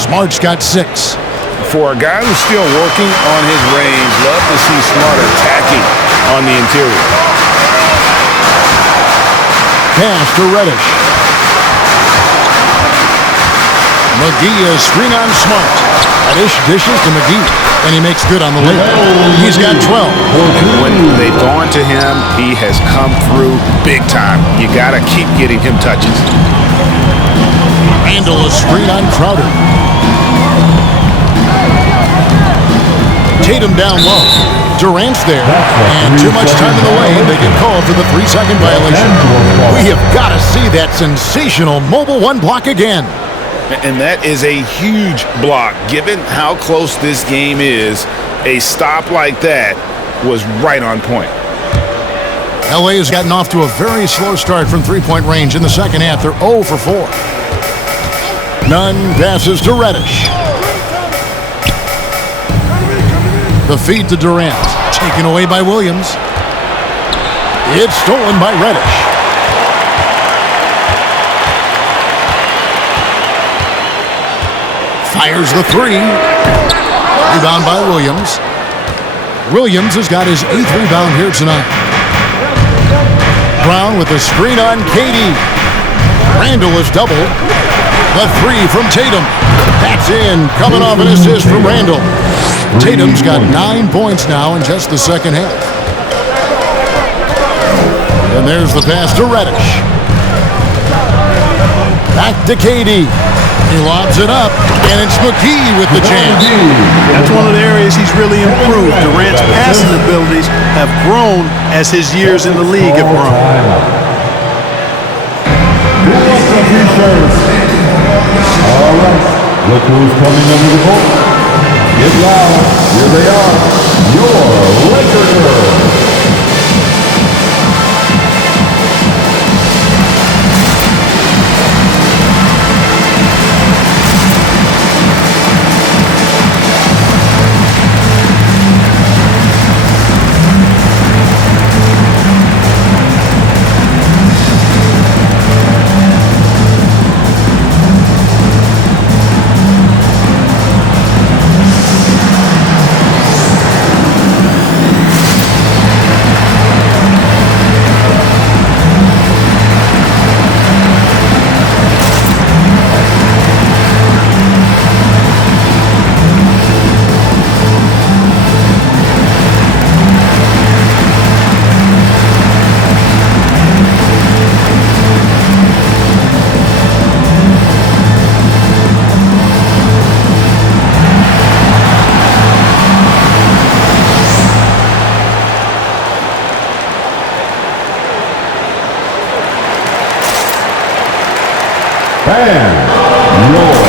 Smart's got 6. For a guy who's still working on his range, love to see Smart attacking on the interior. Pass to Reddish. McGee is screen on Smart. Reddish dishes to McGee, and he makes good on the late. He's got 12. When they've gone to him, he has come through big time. You got to keep getting him touches. Randall is screen on Crowder. Tatum down low. Durant's there. And too much time in the lane. They get called for the 3-second violation. We have got to see that sensational mobile 1 block again. And that is a huge block. Given how close this game is, a stop like that was right on point. LA has gotten off to a very slow start from three-point range in the second half. They're 0 for 4. Nunn passes to Reddish. The feed to Durant. Taken away by Williams. It's stolen by Reddish. Fires the 3. Rebound by Williams. Williams has got his 8th rebound here tonight. Brown with the screen on KD. Randall is doubled. The 3 from Tatum. That's in. Coming off an assist from Randall. Tatum's got 9 points now in just the second half. And there's the pass to Reddish. Back to KD. He lobs it up, and it's McGee with the chance. That's one of the areas he's really improved. Durant's passing abilities have grown as his years in the league have grown. All right, look who's coming under the ball. Get loud. Here they are, your Lakers.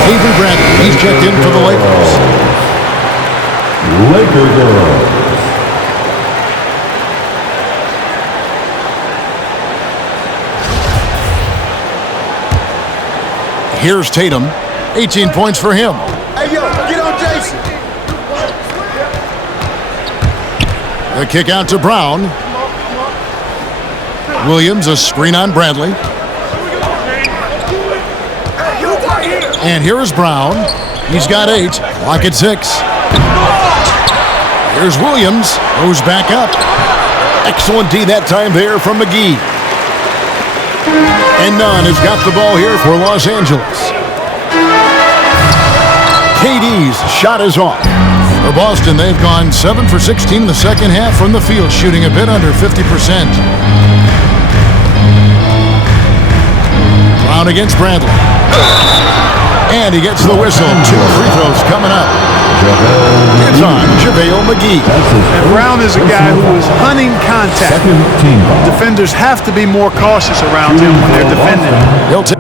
Avery Bradley, he's checked in for the Lakers. Laker girls. Here's Tatum. 18 points for him. Hey, yo, get on Jason. The kick out to Brown. Williams, a screen on Bradley. And here is Brown. He's got 8. Lock at 6. Here's Williams. Goes back up. Excellent D that time there from McGee. And Nunn has got the ball here for Los Angeles. KD's shot is off. For Boston, they've gone 7 for 16 in the second half from the field, shooting a bit under 50%. Brown against Bradley. And he gets the whistle. 2 free throws coming up. It's on JaVale McGee. And Brown is a guy who is hunting contact. Defenders have to be more cautious around him when they're defending. He'll take.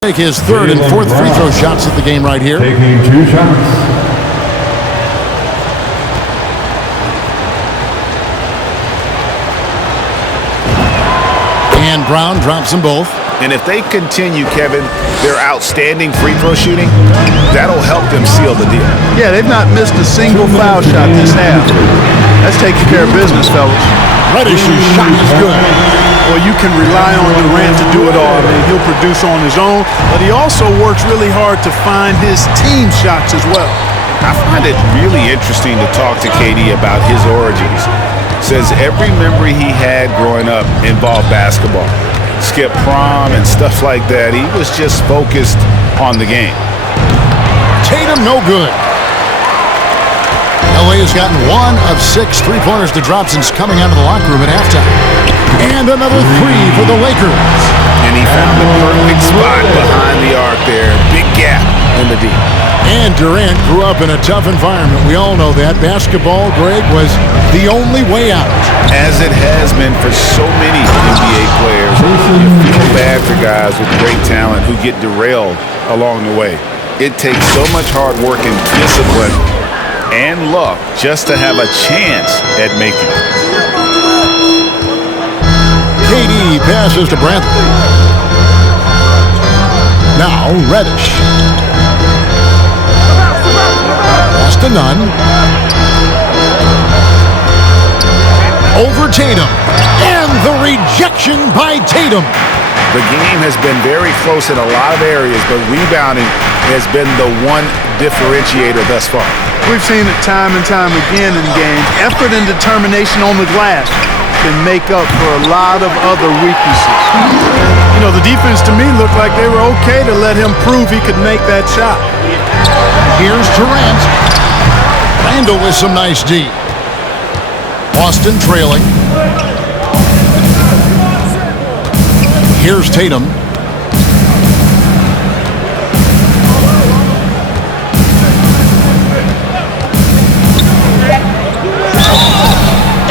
Take his 3rd and 4th free throw shots at the game right here. Taking 2 shots. And Brown drops them both. And if they continue, Kevin, their outstanding free throw shooting, that'll help them seal the deal. Yeah, they've not missed a single foul shot this half. That's taking care of business, fellas. Reddish's shot is good. Well, you can rely on Durant to do it all. I mean, he'll produce on his own, but he also works really hard to find his team shots as well. I find it really interesting to talk to KD about his origins. Says every memory he had growing up involved basketball. Skip prom and stuff like that. He was just focused on the game. Tatum no good. LA has gotten 1 of 6 3-pointers to drop since coming out of the locker room at halftime. And another 3 for the Lakers. And he found the perfect spot behind the arc there. Big gap in the D. And Durant grew up in a tough environment. We all know that. Basketball, Greg, was the only way out. As it has been for so many NBA players. You feel bad for guys with great talent who get derailed along the way. It takes so much hard work and discipline and luck just to have a chance at making it. KD passes to Brantley. Now Reddish. Pass to Nunn. Over Tatum. And the rejection by Tatum. The game has been very close in a lot of areas, but rebounding has been the one differentiator thus far. We've seen it time and time again in games. Effort and determination on the glass can make up for a lot of other weaknesses. You know, the defense to me looked like they were okay to let him prove he could make that shot. Here's Durant. Randall with some nice D. Boston trailing. Here's Tatum.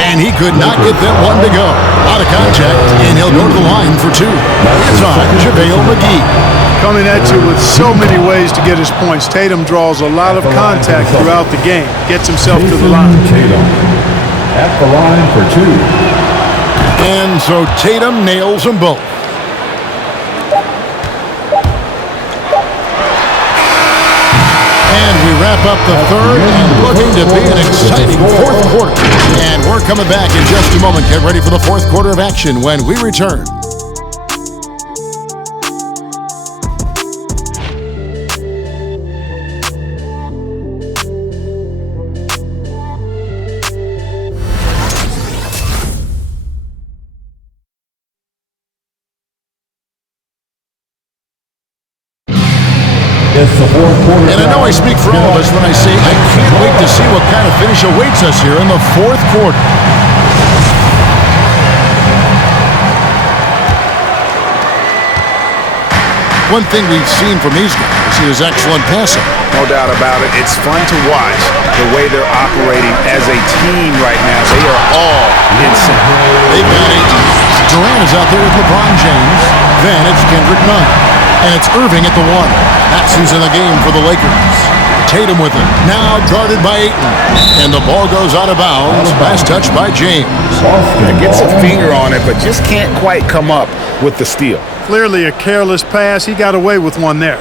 And he could not get that one to go. Out of contact, and he'll go to the line for 2. It's on JaVale McGee. Coming at you with so many ways to get his points. Tatum draws a lot of contact throughout the game. Gets himself to the line. Tatum at the line for 2. And so Tatum nails them both. And we wrap up the 3rd and looking to be an exciting 4th quarter. And we're coming back in just a moment. Get ready for the 4th quarter of action when we return. It's the 4th quarter. And I know I speak for all of us when I say I can't wait to see what kind of finish awaits us here in the 4th quarter. One thing we've seen from these guys is excellent passing. No doubt about it. It's fun to watch the way they're operating as a team right now. They are all in sync. They've got 8. Durant is out there with LeBron James. Then it's Kendrick Nunn. And it's Irving at the 1. That's who's in the game for the Lakers. Tatum with it. Now guarded by Ayton. And the ball goes out of bounds. Last touch by James. Gets a finger on it, but just can't quite come up with the steal. Clearly a careless pass. He got away with one there.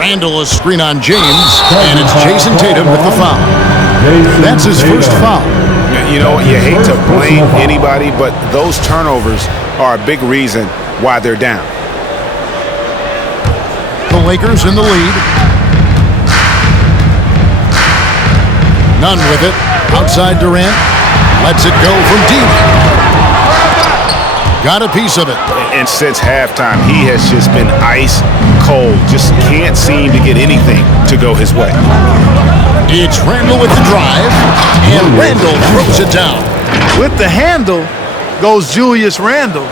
Randall is screen on James. And it's Jason Tatum with the foul. That's his first foul. You know, you hate to blame anybody, but those turnovers are a big reason why they're down. The Lakers in the lead. Nunn with it. Outside Durant. Lets it go from deep. got a piece of it. And since halftime, he has just been ice cold. Just can't seem to get anything to go his way. It's Randall with the drive, and Randall throws it down. With the handle goes Julius Randle.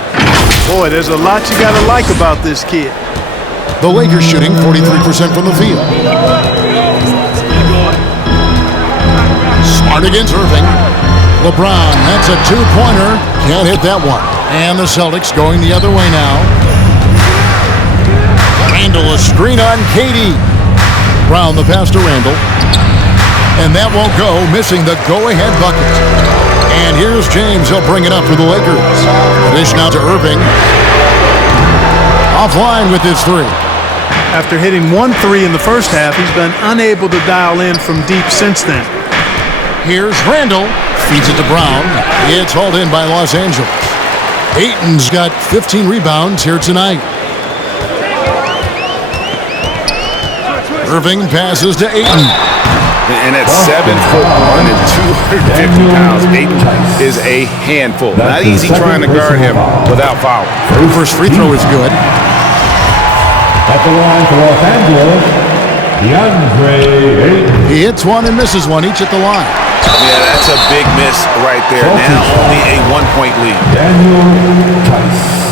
Boy, there's a lot you got to like about this kid. The Lakers shooting 43% from the field. Smart against Irving. LeBron, that's a two-pointer. Can't hit that one. And the Celtics going the other way now. Randall, a screen on KD. Brown, the pass to Randall. And that won't go, missing the go-ahead bucket. And here's James. He'll bring it up for the Lakers. Dish now to Irving. Offline with his three. After hitting 1 3 in the first half, he's been unable to dial in from deep since then. Here's Randall. Feeds it to Brown. It's hauled in by Los Angeles. Ayton's got 15 rebounds here tonight. Irving passes to Ayton. And at 7'1" and 250 pounds, Ayton is a handful. Not easy trying to guard him without foul. First free throw is good. At the line for Los Angeles, DeAndre Ayton. He hits one and misses one, each at the line. Yeah, that's a big miss right there. Now only a 1-point lead. Daniel Tice.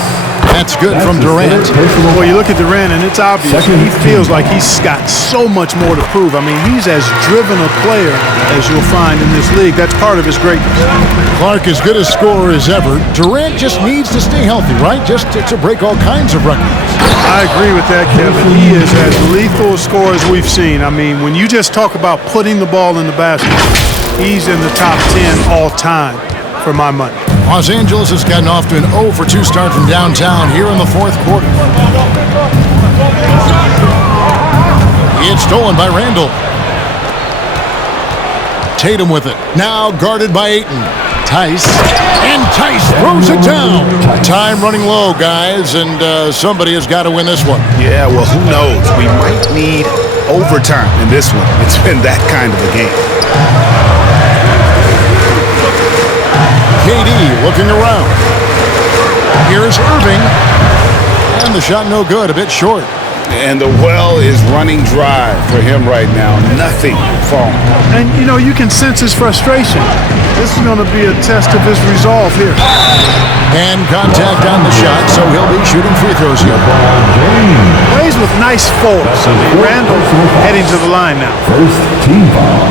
That's good from Durant. Well, you look at Durant, and it's obvious he feels like he's got so much more to prove. I mean, he's as driven a player as you'll find in this league. That's part of his greatness. Clark as good a scorer as ever. Durant just needs to stay healthy, right? Just to break all kinds of records. I agree with that, Kevin. He is as lethal a scorer as we've seen. I mean, when you just talk about putting the ball in the basket, he's in the top 10 all time for my money. Los Angeles has gotten off to an 0 for 2 start from downtown here in the fourth quarter. It's stolen by Randall. Tatum with it. Now guarded by Ayton. Tice. And Tice throws it down. Time running low, guys, and somebody has got to win this one. Yeah, well, who knows? We might need overtime in this one. It's been that kind of a game. KD looking around. Here's Irving. And the shot no good, a bit short. And the well is running dry for him right now. Nothing falling. And, you know, you can sense his frustration. This is going to be a test of his resolve here. And contact on the shot, so he'll be shooting free throws here. Plays with nice force. Randall heading to the line now. First team foul.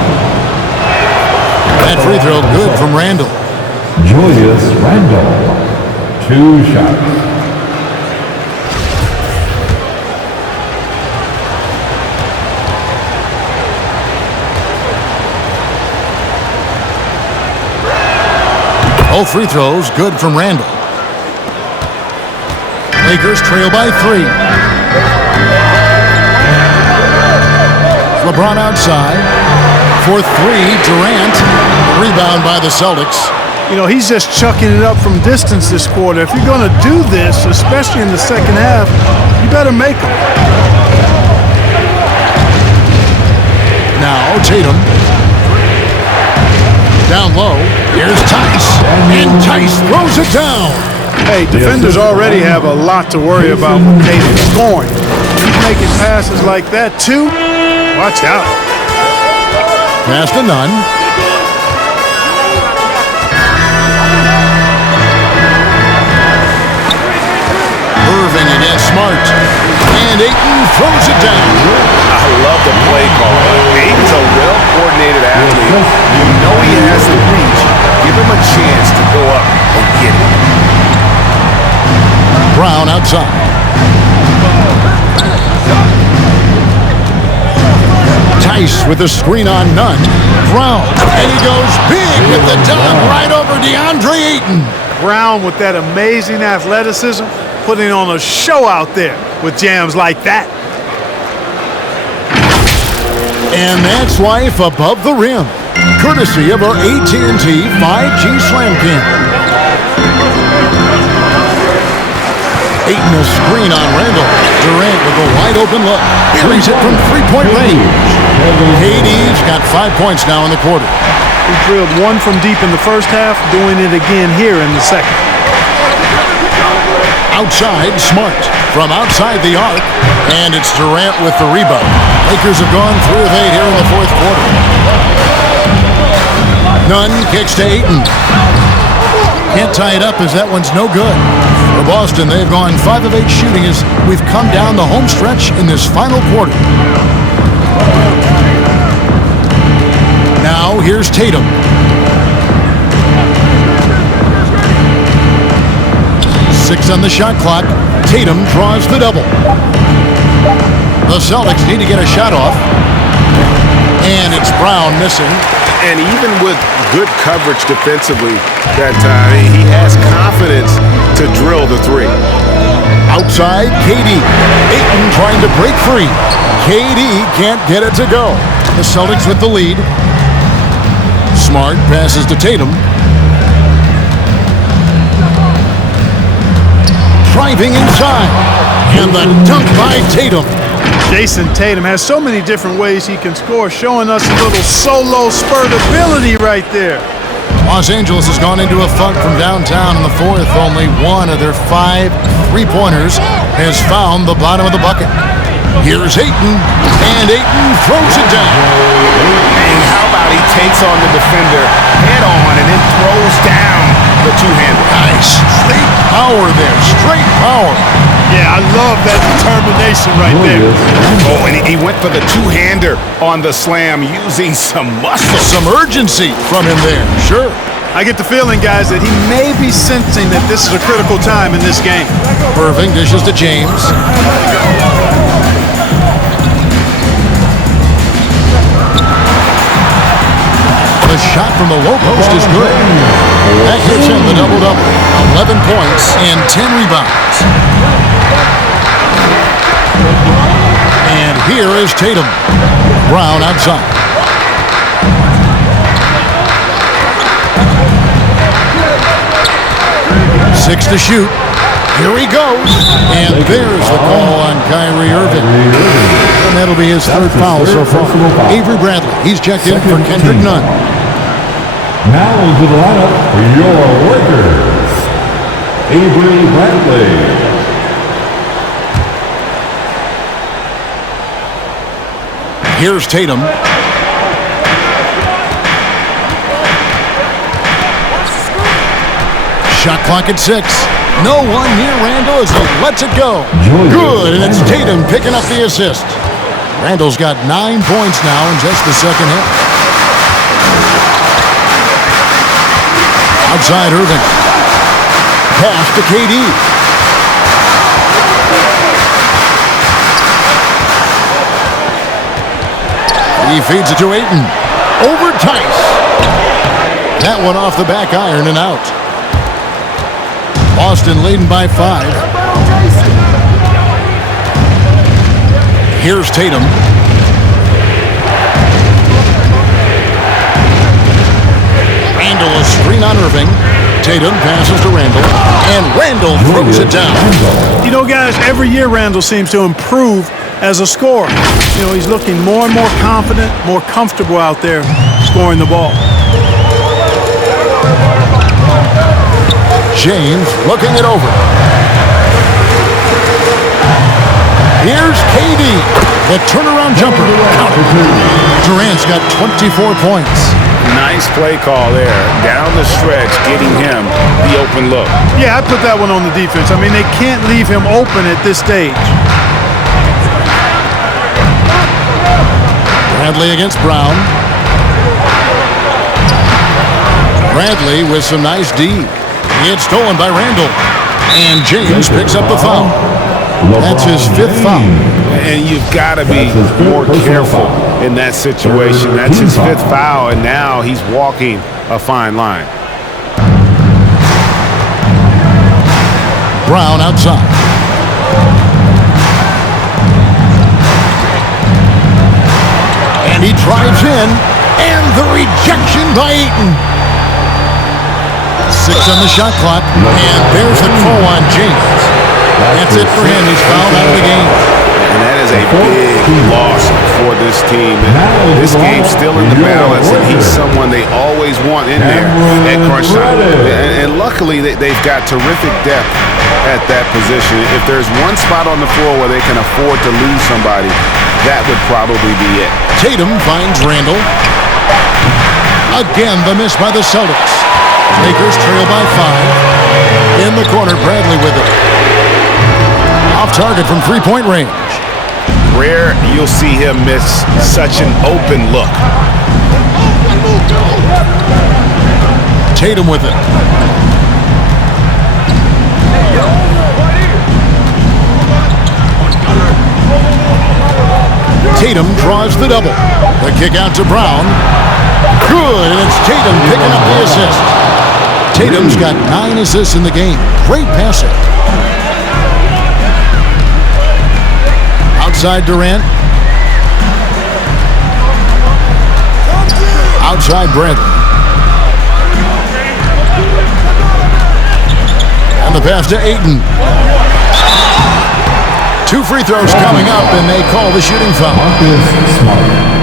That free throw good from Randall. Julius Randle. 2 shots. All free throws good from Randall. Lakers trail by 3. LeBron outside. For 3, Durant. Rebound by the Celtics. You know, he's just chucking it up from distance this quarter. If you're going to do this, especially in the second half, you better make them. Now Tatum. Down low. Here's Tice. And Tice throws it down. Hey, defenders already have a lot to worry about with Tatum scoring. He's making passes like that, too. Watch out. Pass to none. Irving against Smart. And Ayton throws it down. I love the play call. Ayton's a well-coordinated athlete. You know he has the reach. Give him a chance to go up and get it. Brown outside. Tice with a screen on none. Brown. And he goes big with the dunk right over DeAndre Ayton. Brown with that amazing athleticism, putting on a show out there with jams like that. And that's life above the rim, courtesy of our AT&T 5G Slam Cam. Ayton a screen on Randall. Durant with a wide open look. Buries it from 3-point range. KD's got 5 points now in the quarter. He drilled 1 from deep in the first half, doing it again here in the second. Outside, Smart. From outside the arc. And it's Durant with the rebound. Lakers have gone 3 of 8 here in the fourth quarter. Nunn kicks to Ayton. Can't tie it up as that one's no good. For Boston, they've gone 5 of 8 shooting as we've come down the home stretch in this final quarter. Now, here's Tatum. Six on the shot clock. Tatum draws the double. The Celtics need to get a shot off. And it's Brown missing. And even with good coverage defensively that time, he has confidence to drill the three. Outside, KD. Ayton trying to break free. KD can't get it to go. The Celtics with the lead. Smart passes to Tatum. Driving inside. And the dunk by Tatum. Jason Tatum has so many different ways he can score, showing us a little solo spurt ability right there. Los Angeles has gone into a funk from downtown in the fourth. Only one of their 5 3-pointers has found the bottom of the bucket. Here's Ayton, and Ayton throws it down. And how about he takes on the defender head on and then throws down the two-hander. Nice. Straight power there. Straight power. Yeah, I love that determination right there. Oh, and he went for the two-hander on the slam using some muscle. Some urgency from him there. Sure. I get the feeling, guys, that he may be sensing that this is a critical time in this game. Irving dishes to James. The shot from the low post is good. That gives him the double-double. 11 points and 10 rebounds. And here is Tatum. Brown outside. Six to shoot. Here he goes. And there's the call on Kyrie Irving. And that'll be his third foul so far. Avery Bradley. He's checked in for Kendrick Nunn. Now into the lineup for your Lakers, Avery Bradley. Here's Tatum. Shot clock at 6. No one near Randall as he lets it go. Good, and it's Tatum picking up the assist. Randall's got 9 points now in just the second half. Outside Irving. Pass to KD. He feeds it to Ayton. Over Tice. That one off the back iron and out. Boston leading by 5. Here's Tatum. Randall a screen on Irving. Tatum passes to Randall, and Randall throws it down. You know, guys, every year Randall seems to improve as a scorer. You know, he's looking more and more confident, more comfortable out there scoring the ball. James looking it over. Here's KD. The turnaround jumper. Durant's got 24 points. Nice play call there. Down the stretch, getting him the open look. Yeah, I put that one on the defense. I mean, they can't leave him open at this stage. Bradley against Brown. Bradley with some nice D. It's stolen by Randall. And James picks up the foul. That's his 5th foul. And you've got to be more careful in that situation. That's his 5th foul, and now he's walking a fine line. Brown outside. And he drives in, and the rejection by Ayton. 6 on the shot clock, and there's the call on James. That's it for him. He's fouled out of the game. And that is a big loss for this team. And this game's still in the balance, and he's someone they always always want in there at crunch time. And luckily, they've got terrific depth at that position. If there's one spot on the floor where they can afford to lose somebody, that would probably be it. Tatum finds Randall. Again, the miss by the Celtics. Lakers trail by 5. In the corner, Bradley with it. Off target from three-point range. Rare you'll see him miss such an open look. Tatum with it. Tatum draws the double. The kick out to Brown. Good, and it's Tatum picking up the assist. Tatum's got 9 assists in the game. Great passing. Outside Durant. Outside Bradley. And the pass to Ayton. 2 free throws coming up, and they call the shooting foul.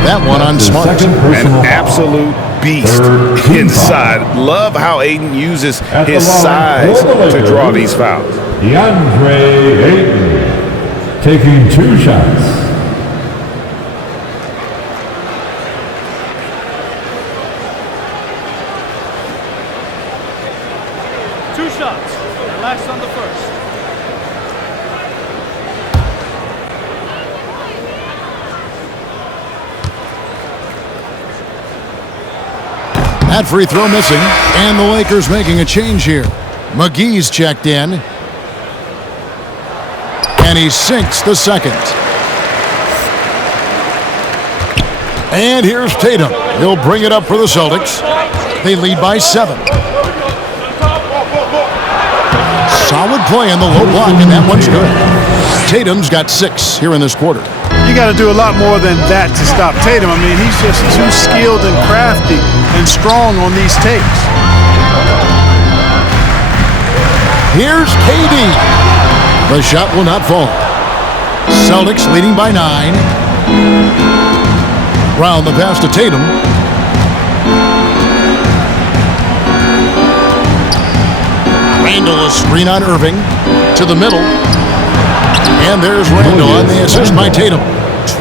That one on Smart. An absolute beast inside. Love how Ayton uses his size to draw these fouls. DeAndre Ayton taking 2 shots. Last on the first. That free throw missing, and the Lakers making a change here. McGee's checked in, and he sinks the second. And here's Tatum. He'll bring it up for the Celtics. They lead by 7. Solid play in the low block, and that one's good. Tatum's got 6 here in this quarter. You got to do a lot more than that to stop Tatum. I mean, he's just too skilled and crafty and strong on these takes. Here's KD. The shot will not fall. Celtics leading by 9. Round the pass to Tatum. Randall, a screen on Irving. To the middle. And there's Randall on the assist by Tatum.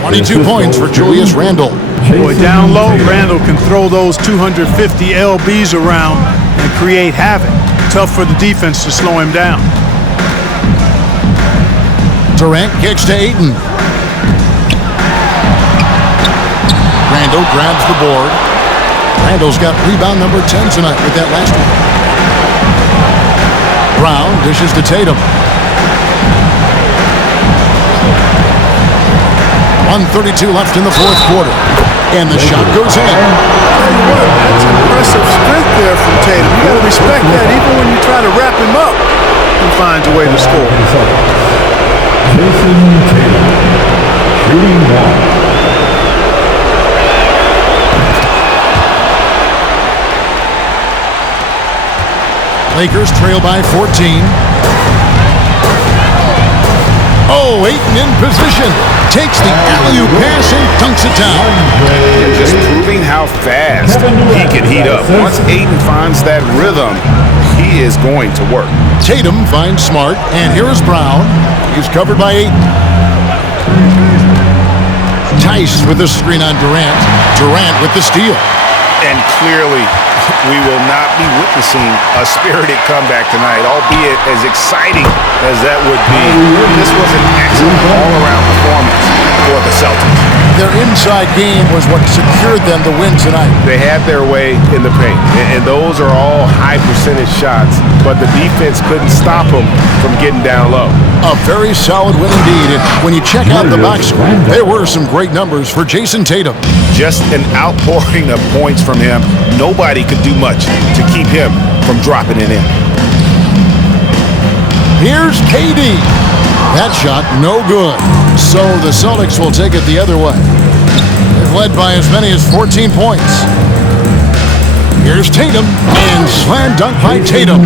22 points for Julius Randall. Boy, down low, Randall can throw those 250 LBs around and create havoc. Tough for the defense to slow him down. Durant kicks to Ayton. Randall grabs the board. Randall's got rebound number 10 tonight with that last one. Brown dishes to Tatum. 1:32 left in the fourth quarter. And the shot goes in. That's impressive strength there from Tatum. You got to respect that even when you try to wrap him up. He finds a way to score. Jason Tatum, shooting 1. Lakers trail by 14. Oh, Ayton in position. Takes the alley-oop pass and dunks it down. Just proving how fast he can heat up. Once Ayton finds that rhythm, he is going to work. Tatum finds Smart, and here is Brown. He's covered by Ayton. Tice with the screen on Durant. Durant with the steal. And clearly, we will not be witnessing a spirited comeback tonight, albeit as exciting as that would be. This was an excellent all-around performance for the Celtics. Their inside game was what secured them the win tonight. They had their way in the paint, and those are all high-percentage shots, but the defense couldn't stop them from getting down low. A very solid win indeed, and when you check out the box score, there were some great numbers for Jason Tatum. Just an outpouring of points from him. Nobody could do much to keep him from dropping it in. Here's KD. That shot, no good. So the Celtics will take it the other way. They've led by as many as 14 points. Here's Tatum, and slam dunk by Tatum.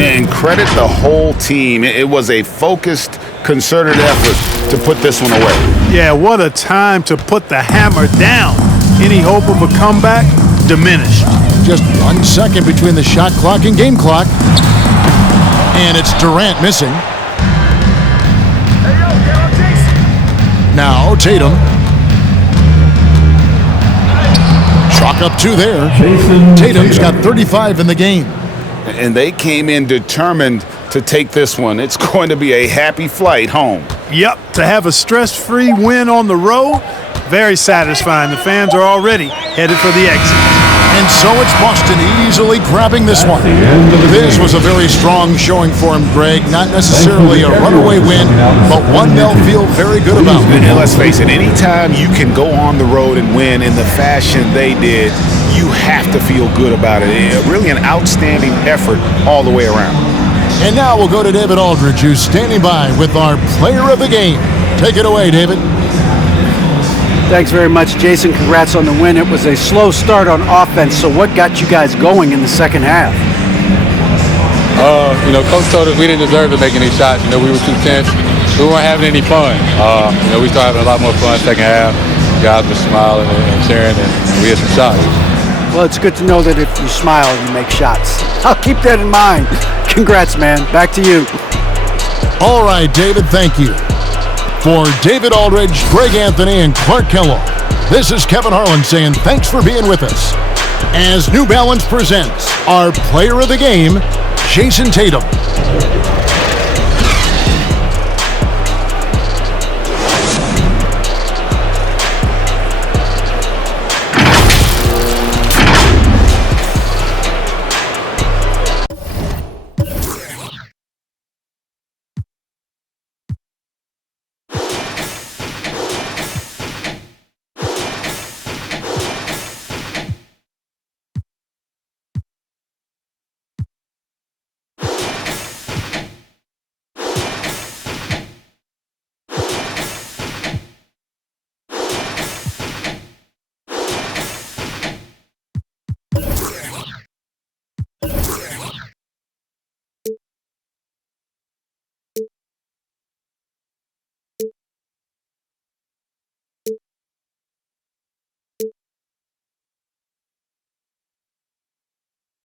And credit the whole team. It was a focused, concerted effort to put this one away. Yeah, what a time to put the hammer down. Any hope of a comeback diminished. just 1 second between the shot clock and game clock. And it's Durant missing. Now Tatum. Chalk up 2 there. Tatum's got 35 in the game. And they came in determined to take this one. It's going to be a happy flight home. Yep, to have a stress-free win on the road, very satisfying. The fans are already headed for the exit. And so it's Boston easily grabbing this one. This was a very strong showing for him, Greg. Not necessarily a runaway win, but one they'll feel very good about. And let's face it, anytime you can go on the road and win in the fashion they did, you have to feel good about it. Really an outstanding effort all the way around. And now we'll go to David Aldridge, who's standing by with our player of the game. Take it away, David. Thanks very much, Jason. Congrats on the win. It was a slow start on offense, so what got you guys going in the second half? Coach told us we didn't deserve to make any shots. We were too tense. We weren't having any fun. We started having a lot more fun second half. Guys were smiling and cheering, and we had some shots. Well, it's good to know that if you smile, you make shots. I'll keep that in mind. Congrats, man. Back to you. All right, David, thank you. For David Aldridge, Greg Anthony, and Clark Kellogg, this is Kevin Harlan saying thanks for being with us as New Balance presents our player of the game, Jason Tatum.